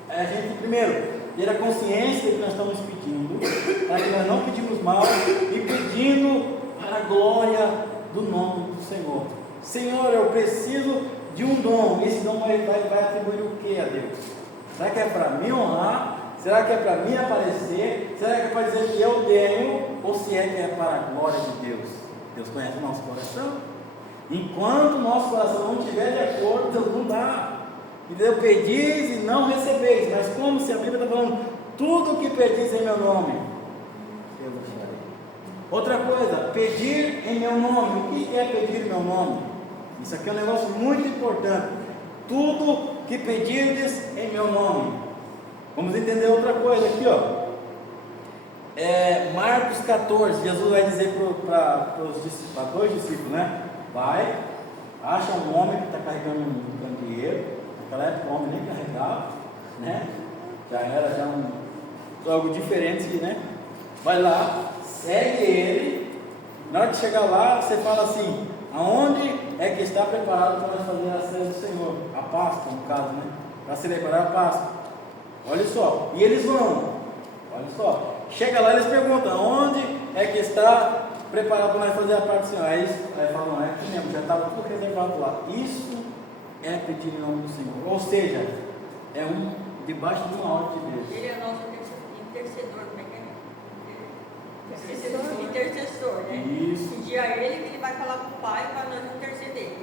É a gente primeiro ter a consciência de que nós estamos pedindo, para que nós não pedimos mal, e pedindo para a glória do nome do Senhor. Senhor, eu preciso de um dom. Esse dom vai atribuir o que a Deus? Será que é para me honrar? Será que é para me aparecer? Será que é para dizer que eu tenho? Ou se é que é para a glória de Deus? Deus conhece o nosso coração. Enquanto o nosso coração não estiver de acordo, Deus não dá. Entendeu? Pedis e não recebeis. Mas como se a Bíblia está falando: tudo o que pedis em meu nome, eu vos farei. Outra coisa, pedir em meu nome. O que é pedir em meu nome? Isso aqui é um negócio muito importante. Tudo que pedirdes em meu nome. Vamos entender outra coisa aqui, ó. Marcos 14, Jesus vai dizer para dois discípulos, né? Vai, acha um homem que está carregando um candeeiro. Naquela época o homem nem carregava, né? Já era algo diferente, né? Vai lá, segue ele. Na hora de chegar lá, você fala assim: aonde é que está preparado para nós fazer a ceia do Senhor? A Páscoa, no caso, né? Para celebrar a Páscoa. Olha só, e eles vão, olha só, chega lá e eles perguntam: onde é que está preparado para nós fazer a parte do Senhor? Aí falam: é aqui mesmo, já estava tudo reservado lá. Isso é pedir em nome do Senhor, ou seja, é debaixo de uma ordem de Deus. Ele é nosso intercedor, como é que é? Intercessor, né? Isso. Pedir a ele que ele vai falar com o Pai para nós interceder.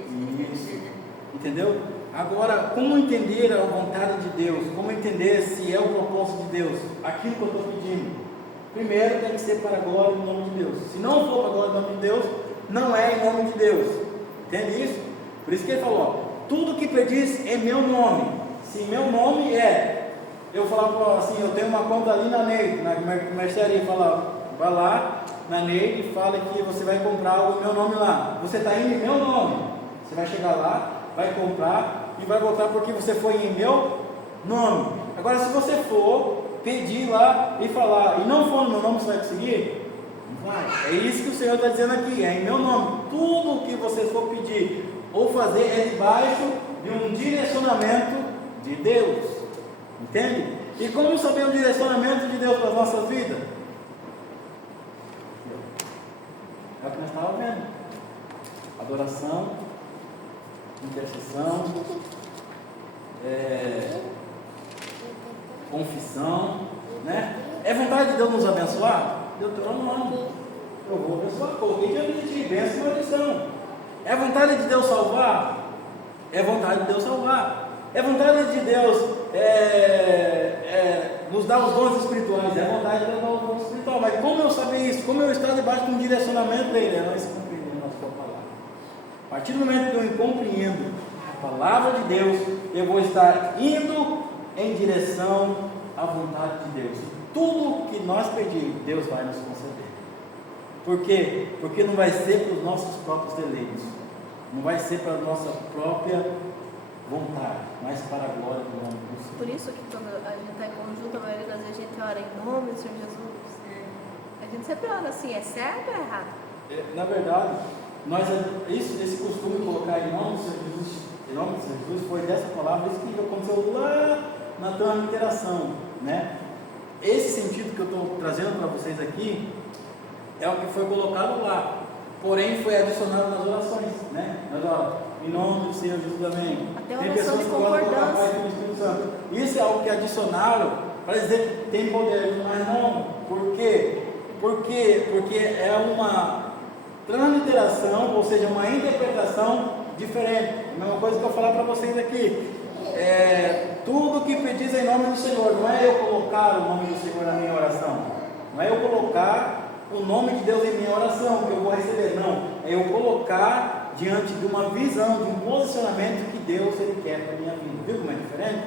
Isso. Entendeu? Agora, como entender a vontade de Deus? Como entender se é o propósito de Deus? Aquilo que eu estou pedindo. Primeiro tem que ser para a glória do nome de Deus. Se não for para a glória do nome de Deus, não é em nome de Deus. Entende isso? Por isso que ele falou: ó, tudo que pedis em meu nome. Se meu nome é, eu falar assim, eu tenho uma conta ali na Neide, na mercearia, fala: vai lá na Neide e fala que você vai comprar algo em meu nome lá. Você está indo em meu nome. Você vai chegar lá, vai comprar e vai voltar porque você foi em meu nome. Agora, se você for pedir lá e falar e não for no meu nome, você vai conseguir? Não vai. É isso que o Senhor está dizendo aqui: é em meu nome. Tudo o que você for pedir ou fazer é debaixo de um direcionamento de Deus. Entende? E como saber o direcionamento de Deus para as nossas vidas? É o que nós estávamos vendo: adoração, intercessão, confissão, né? É vontade de Deus nos abençoar? Deuteronômio: eu vou abençoar, coloquei diante de ti, bênção e maldição. É vontade de Deus salvar? É vontade de Deus salvar. É vontade de Deus nos dar os dons espirituais? É vontade de Deus dar os dons espirituais. Mas como eu saber isso? Como eu estar debaixo de um direcionamento dele? É nós compreendemos a sua palavra. A partir do momento que eu compreendo a palavra de Deus, eu vou estar indo em direção à vontade de Deus. Tudo que nós pedirmos, Deus vai nos conceder. Por quê? Porque não vai ser para os nossos próprios deleites, não vai ser para a nossa própria vontade, mas para a glória do nome do Senhor. Por isso que quando a gente está em conjunto, a maioria das vezes a gente ora em nome do Senhor Jesus. A gente sempre ora assim, é certo ou é errado? Na verdade, esse costume de colocar em nome do Senhor Jesus, foi dessa palavra, isso que aconteceu lá na transliteração, né? Esse sentido que eu estou trazendo para vocês aqui é o que foi colocado lá, porém foi adicionado nas orações, né? Nós oramos, em nome do Senhor Jesus, amém. Até Tem oração pessoas de que gostam de colocar concordância. Pai do Espírito Santo. Isso é algo que adicionaram para dizer que tem poder, mas não. Por quê? Porque é uma transliteração, ou seja, uma interpretação diferente. A mesma coisa que eu vou falar para vocês aqui. Tudo que pedis em nome do Senhor, não é eu colocar o nome do Senhor na minha oração, não é eu colocar o nome de Deus em minha oração que eu vou receber, não, é eu colocar diante de uma visão, de um posicionamento que Deus Ele quer para a minha vida. Viu como é diferente?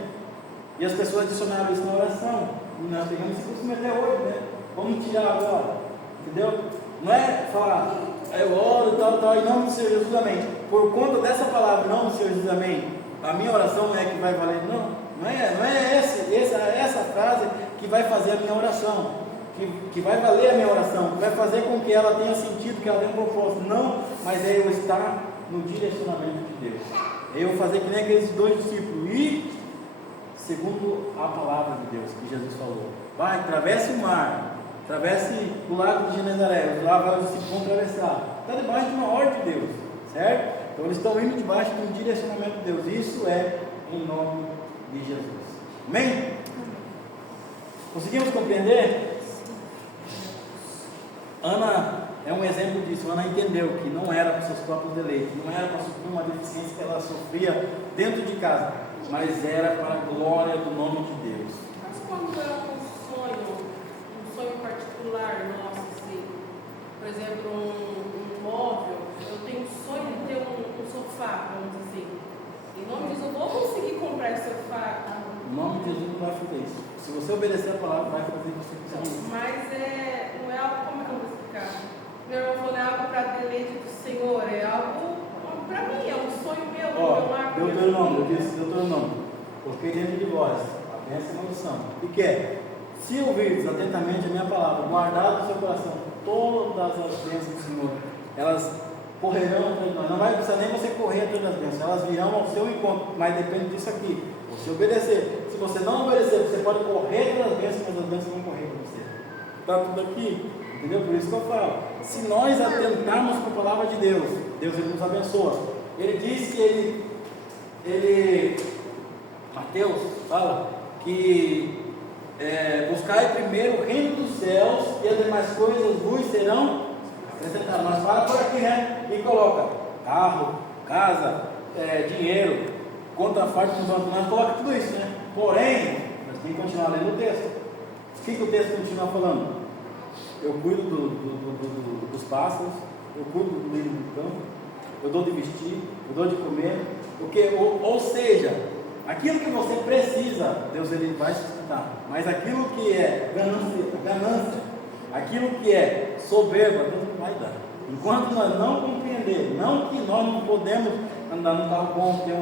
E as pessoas adicionaram isso na oração, e nós pegamos esse costume até hoje, né? Vamos tirar agora, entendeu? Não é falar, eu oro, tal, em nome do Senhor Jesus, amém. Por conta dessa palavra, em nome do Senhor Jesus, amém, a minha oração não é que vai valer, não é essa frase que vai fazer a minha oração, que vai valer a minha oração, que vai fazer com que ela tenha sentido, que ela tenha um propósito, não, mas é eu estar no direcionamento de Deus, é eu fazer que nem aqueles 2 discípulos, e segundo a palavra de Deus, que Jesus falou, vai, atravesse o mar, atravesse o lago de Genezaré, lá vai os discípulos vão atravessar, está debaixo de uma ordem de Deus, certo? Então eles estão indo debaixo de um direcionamento de Deus, isso é em nome de Jesus, amém? Conseguimos compreender? Ana é um exemplo disso. Ana entendeu que não era para os seus próprios deleites, não era para suprir uma deficiência que ela sofria dentro de casa, mas era para a glória do nome de Deus. Mas quando é um sonho particular nosso, assim, por exemplo, um móvel, eu tenho sonho de ter um sofá, vamos dizer assim. Em nome de Jesus, eu vou conseguir comprar esse sofá. Em nome de Jesus não vai fazer isso. Se você obedecer a palavra, vai fazer o que você quiser. Mas não é algo, como é que eu vou explicar? Meu irmão falou, não é algo para deleite do Senhor, é algo para mim, é um sonho meu, Ó, eu disse Deuteronômio, porque dentro de vós a bênção e a maldição. E que é, se ouvirdes atentamente a minha palavra, guardar no seu coração todas as bênçãos do Senhor, elas correrão atrás de nós. Não vai precisar nem você correr atrás das bênçãos, elas virão ao seu encontro, mas depende disso aqui. Você obedecer. Se você não obedecer, você pode correr atrás das bênçãos, mas as bênçãos vão correr com você. Está tudo aqui, entendeu? Por isso que eu falo. Se nós atentarmos com a palavra de Deus, Deus Ele nos abençoa. Ele diz que Mateus fala que buscai primeiro o reino dos céus e as demais coisas vos serão acrescentadas. Mas fala por aqui, né? E coloca carro, casa, dinheiro, conta farta nos bancos, nós coloca tudo isso, né? Porém, nós temos que continuar lendo o texto. O que o texto continua falando? Eu cuido dos pássaros, eu cuido do lírio do campo, eu dou de vestir, eu dou de comer, ou seja, aquilo que você precisa, Deus Ele vai sustentar, mas aquilo que é ganância, aquilo que é soberba, Deus não vai dar. Enquanto nós não compreender, não que nós não podemos andar num carro bom, ter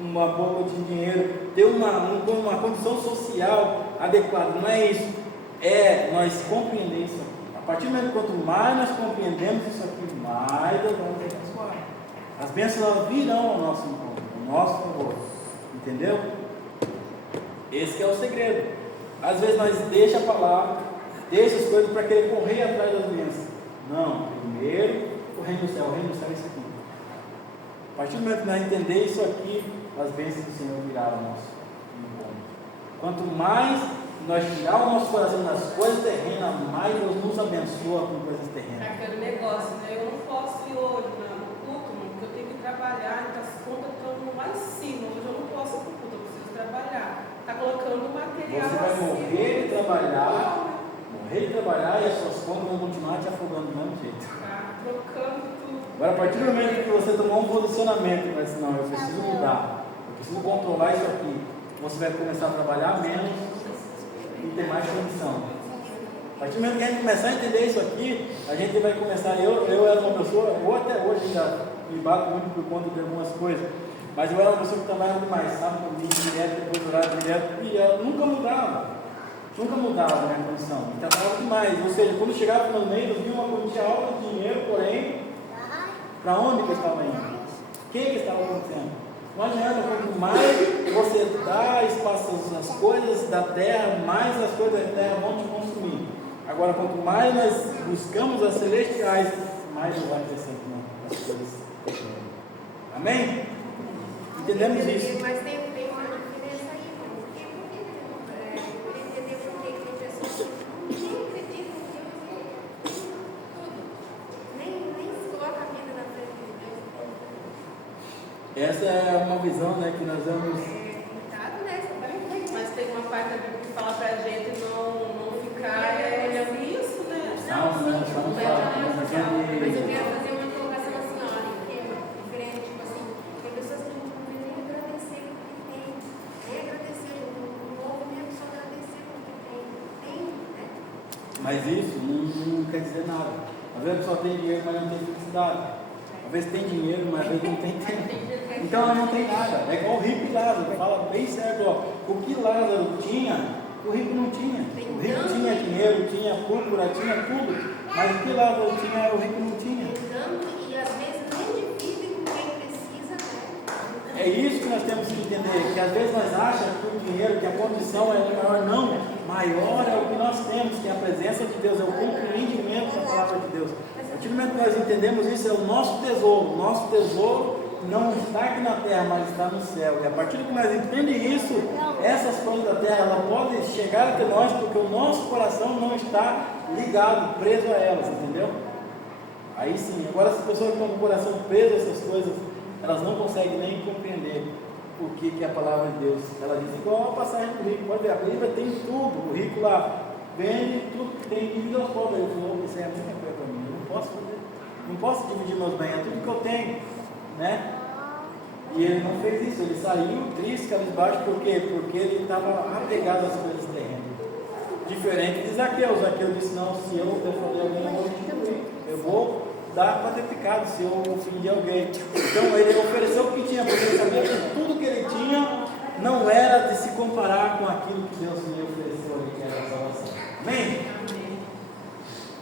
uma boa quantia de dinheiro, ter uma condição social adequada, não é isso, é nós compreender isso aqui. A partir do momento quanto mais nós compreendemos isso aqui, mais Deus vai nos abençoar. As bênçãos elas virão ao nosso encontro, ao nosso favor, entendeu? Esse que é o segredo. Às vezes nós deixamos a palavra, deixamos as coisas para querer correr atrás das bênçãos. Não, primeiro o reino do céu é isso aqui. A partir do momento que nós entender isso aqui, as bênçãos do Senhor virão ao nosso encontro. Quanto mais nós tirar o nosso coração das coisas terrenas, mais Deus nos abençoa com coisas terrenas. Aquele negócio, né? Eu não posso ir hoje no culto, porque eu tenho que trabalhar, então as contas estão lá em cima. Hoje eu não posso ir para o culto, eu preciso trabalhar. Está colocando material Você vai acima. morrer de trabalhar e as suas contas vão continuar te afogando do mesmo jeito. Tá trocando tudo. Agora, a partir do momento que você tomar um posicionamento e vai dizer, não, eu preciso mudar, eu preciso controlar isso aqui, você vai começar a trabalhar menos e ter mais condição. A partir do momento que a gente começar a entender isso aqui, a gente vai começar. Eu era uma pessoa, eu até hoje ainda me bato muito por conta de algumas coisas, mas eu era uma pessoa que trabalhava demais, sabe? Comigo direto, depois horário direto, e eu nunca mudava a minha condição. Eu trabalhava demais, ou seja, quando chegava no meio, eu vi uma quantia alta de dinheiro, porém, para onde que eu estava indo? O que estava acontecendo? Não adianta, quanto mais você dá espaço às coisas da terra, mais as coisas da terra vão te consumir. Agora, quanto mais nós buscamos as celestiais, mais vai acrescentando as coisas. Amém? Entendemos isso? Mas tem uma diferença aí, irmão. Porque por entender por que tem pessoas que nem acreditam em Deus, tudo. Nem se coloca a vida na frente de Deus. Essa é uma visão, né, que nós vamos. Mas tem uma parte da Bíblia que fala pra gente não ficar olhando isso, né? Não estamos falando. Mas eu quero fazer uma colocação assim, olha, que é diferente, tipo assim, tem pessoas que não podem nem agradecer o que tem, nem agradecer, não ouve mesmo só agradecer o que tem, né? Mas isso não quer dizer nada. Às vezes a pessoa tem dinheiro, mas não tem felicidade. Às vezes tem dinheiro, mas às vezes não tem tempo. Então ela não tem nada. É igual o rico e Lázaro. Fala bem certo, ó. O que Lázaro tinha, o rico não tinha. O rico tinha dinheiro, tinha púrpura, tinha tudo. Mas o que Lázaro tinha, o rico não tinha. E às vezes nem divide com quem precisa, né? É isso que nós temos que entender. Que às vezes nós achamos que o dinheiro, que a condição é maior. Não. Maior é o que nós temos, que é a presença de Deus, é o compreendimento da palavra de Deus. A partir do momento que nós entendemos isso, é o nosso tesouro. O nosso tesouro não está aqui na terra, mas está no céu. E a partir do que nós entendemos isso, essas coisas da terra, ela pode chegar até nós, porque o nosso coração não está ligado, preso a elas, entendeu? Aí sim, agora as pessoas que estão com o coração preso a essas coisas, elas não conseguem nem compreender o que é a palavra de Deus. Ela diz igual a passagem do rico, pode ver, a Bíblia tem tudo, o rico lá vende tudo que tem, divide aos pobres. Ele falou, isso é muita coisa para mim, eu não posso dividir meus bens, é tudo que eu tenho, né? E ele não fez isso, ele saiu triste, cabisbaixo, por quê? Porque ele estava apegado às coisas terrenas. Diferente de Zaqueu. Zaqueu disse, não, se eu defraudei alguém, eu vou restituir, eu vou dar para ter pecado, se eu ofendi alguém. Então ele ofereceu o que tinha, porque ele sabia que tudo que ele tinha não era de se comparar com aquilo que Deus lhe ofereceu ali, que era a salvação. Amém?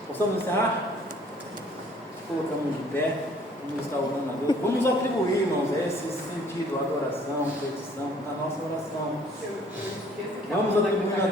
Possamos encerrar? Colocamos de pé, vamos estar orando a Deus. Vamos atribuir, irmãos, esse sentido, adoração, petição, na nossa oração. Vamos atribuir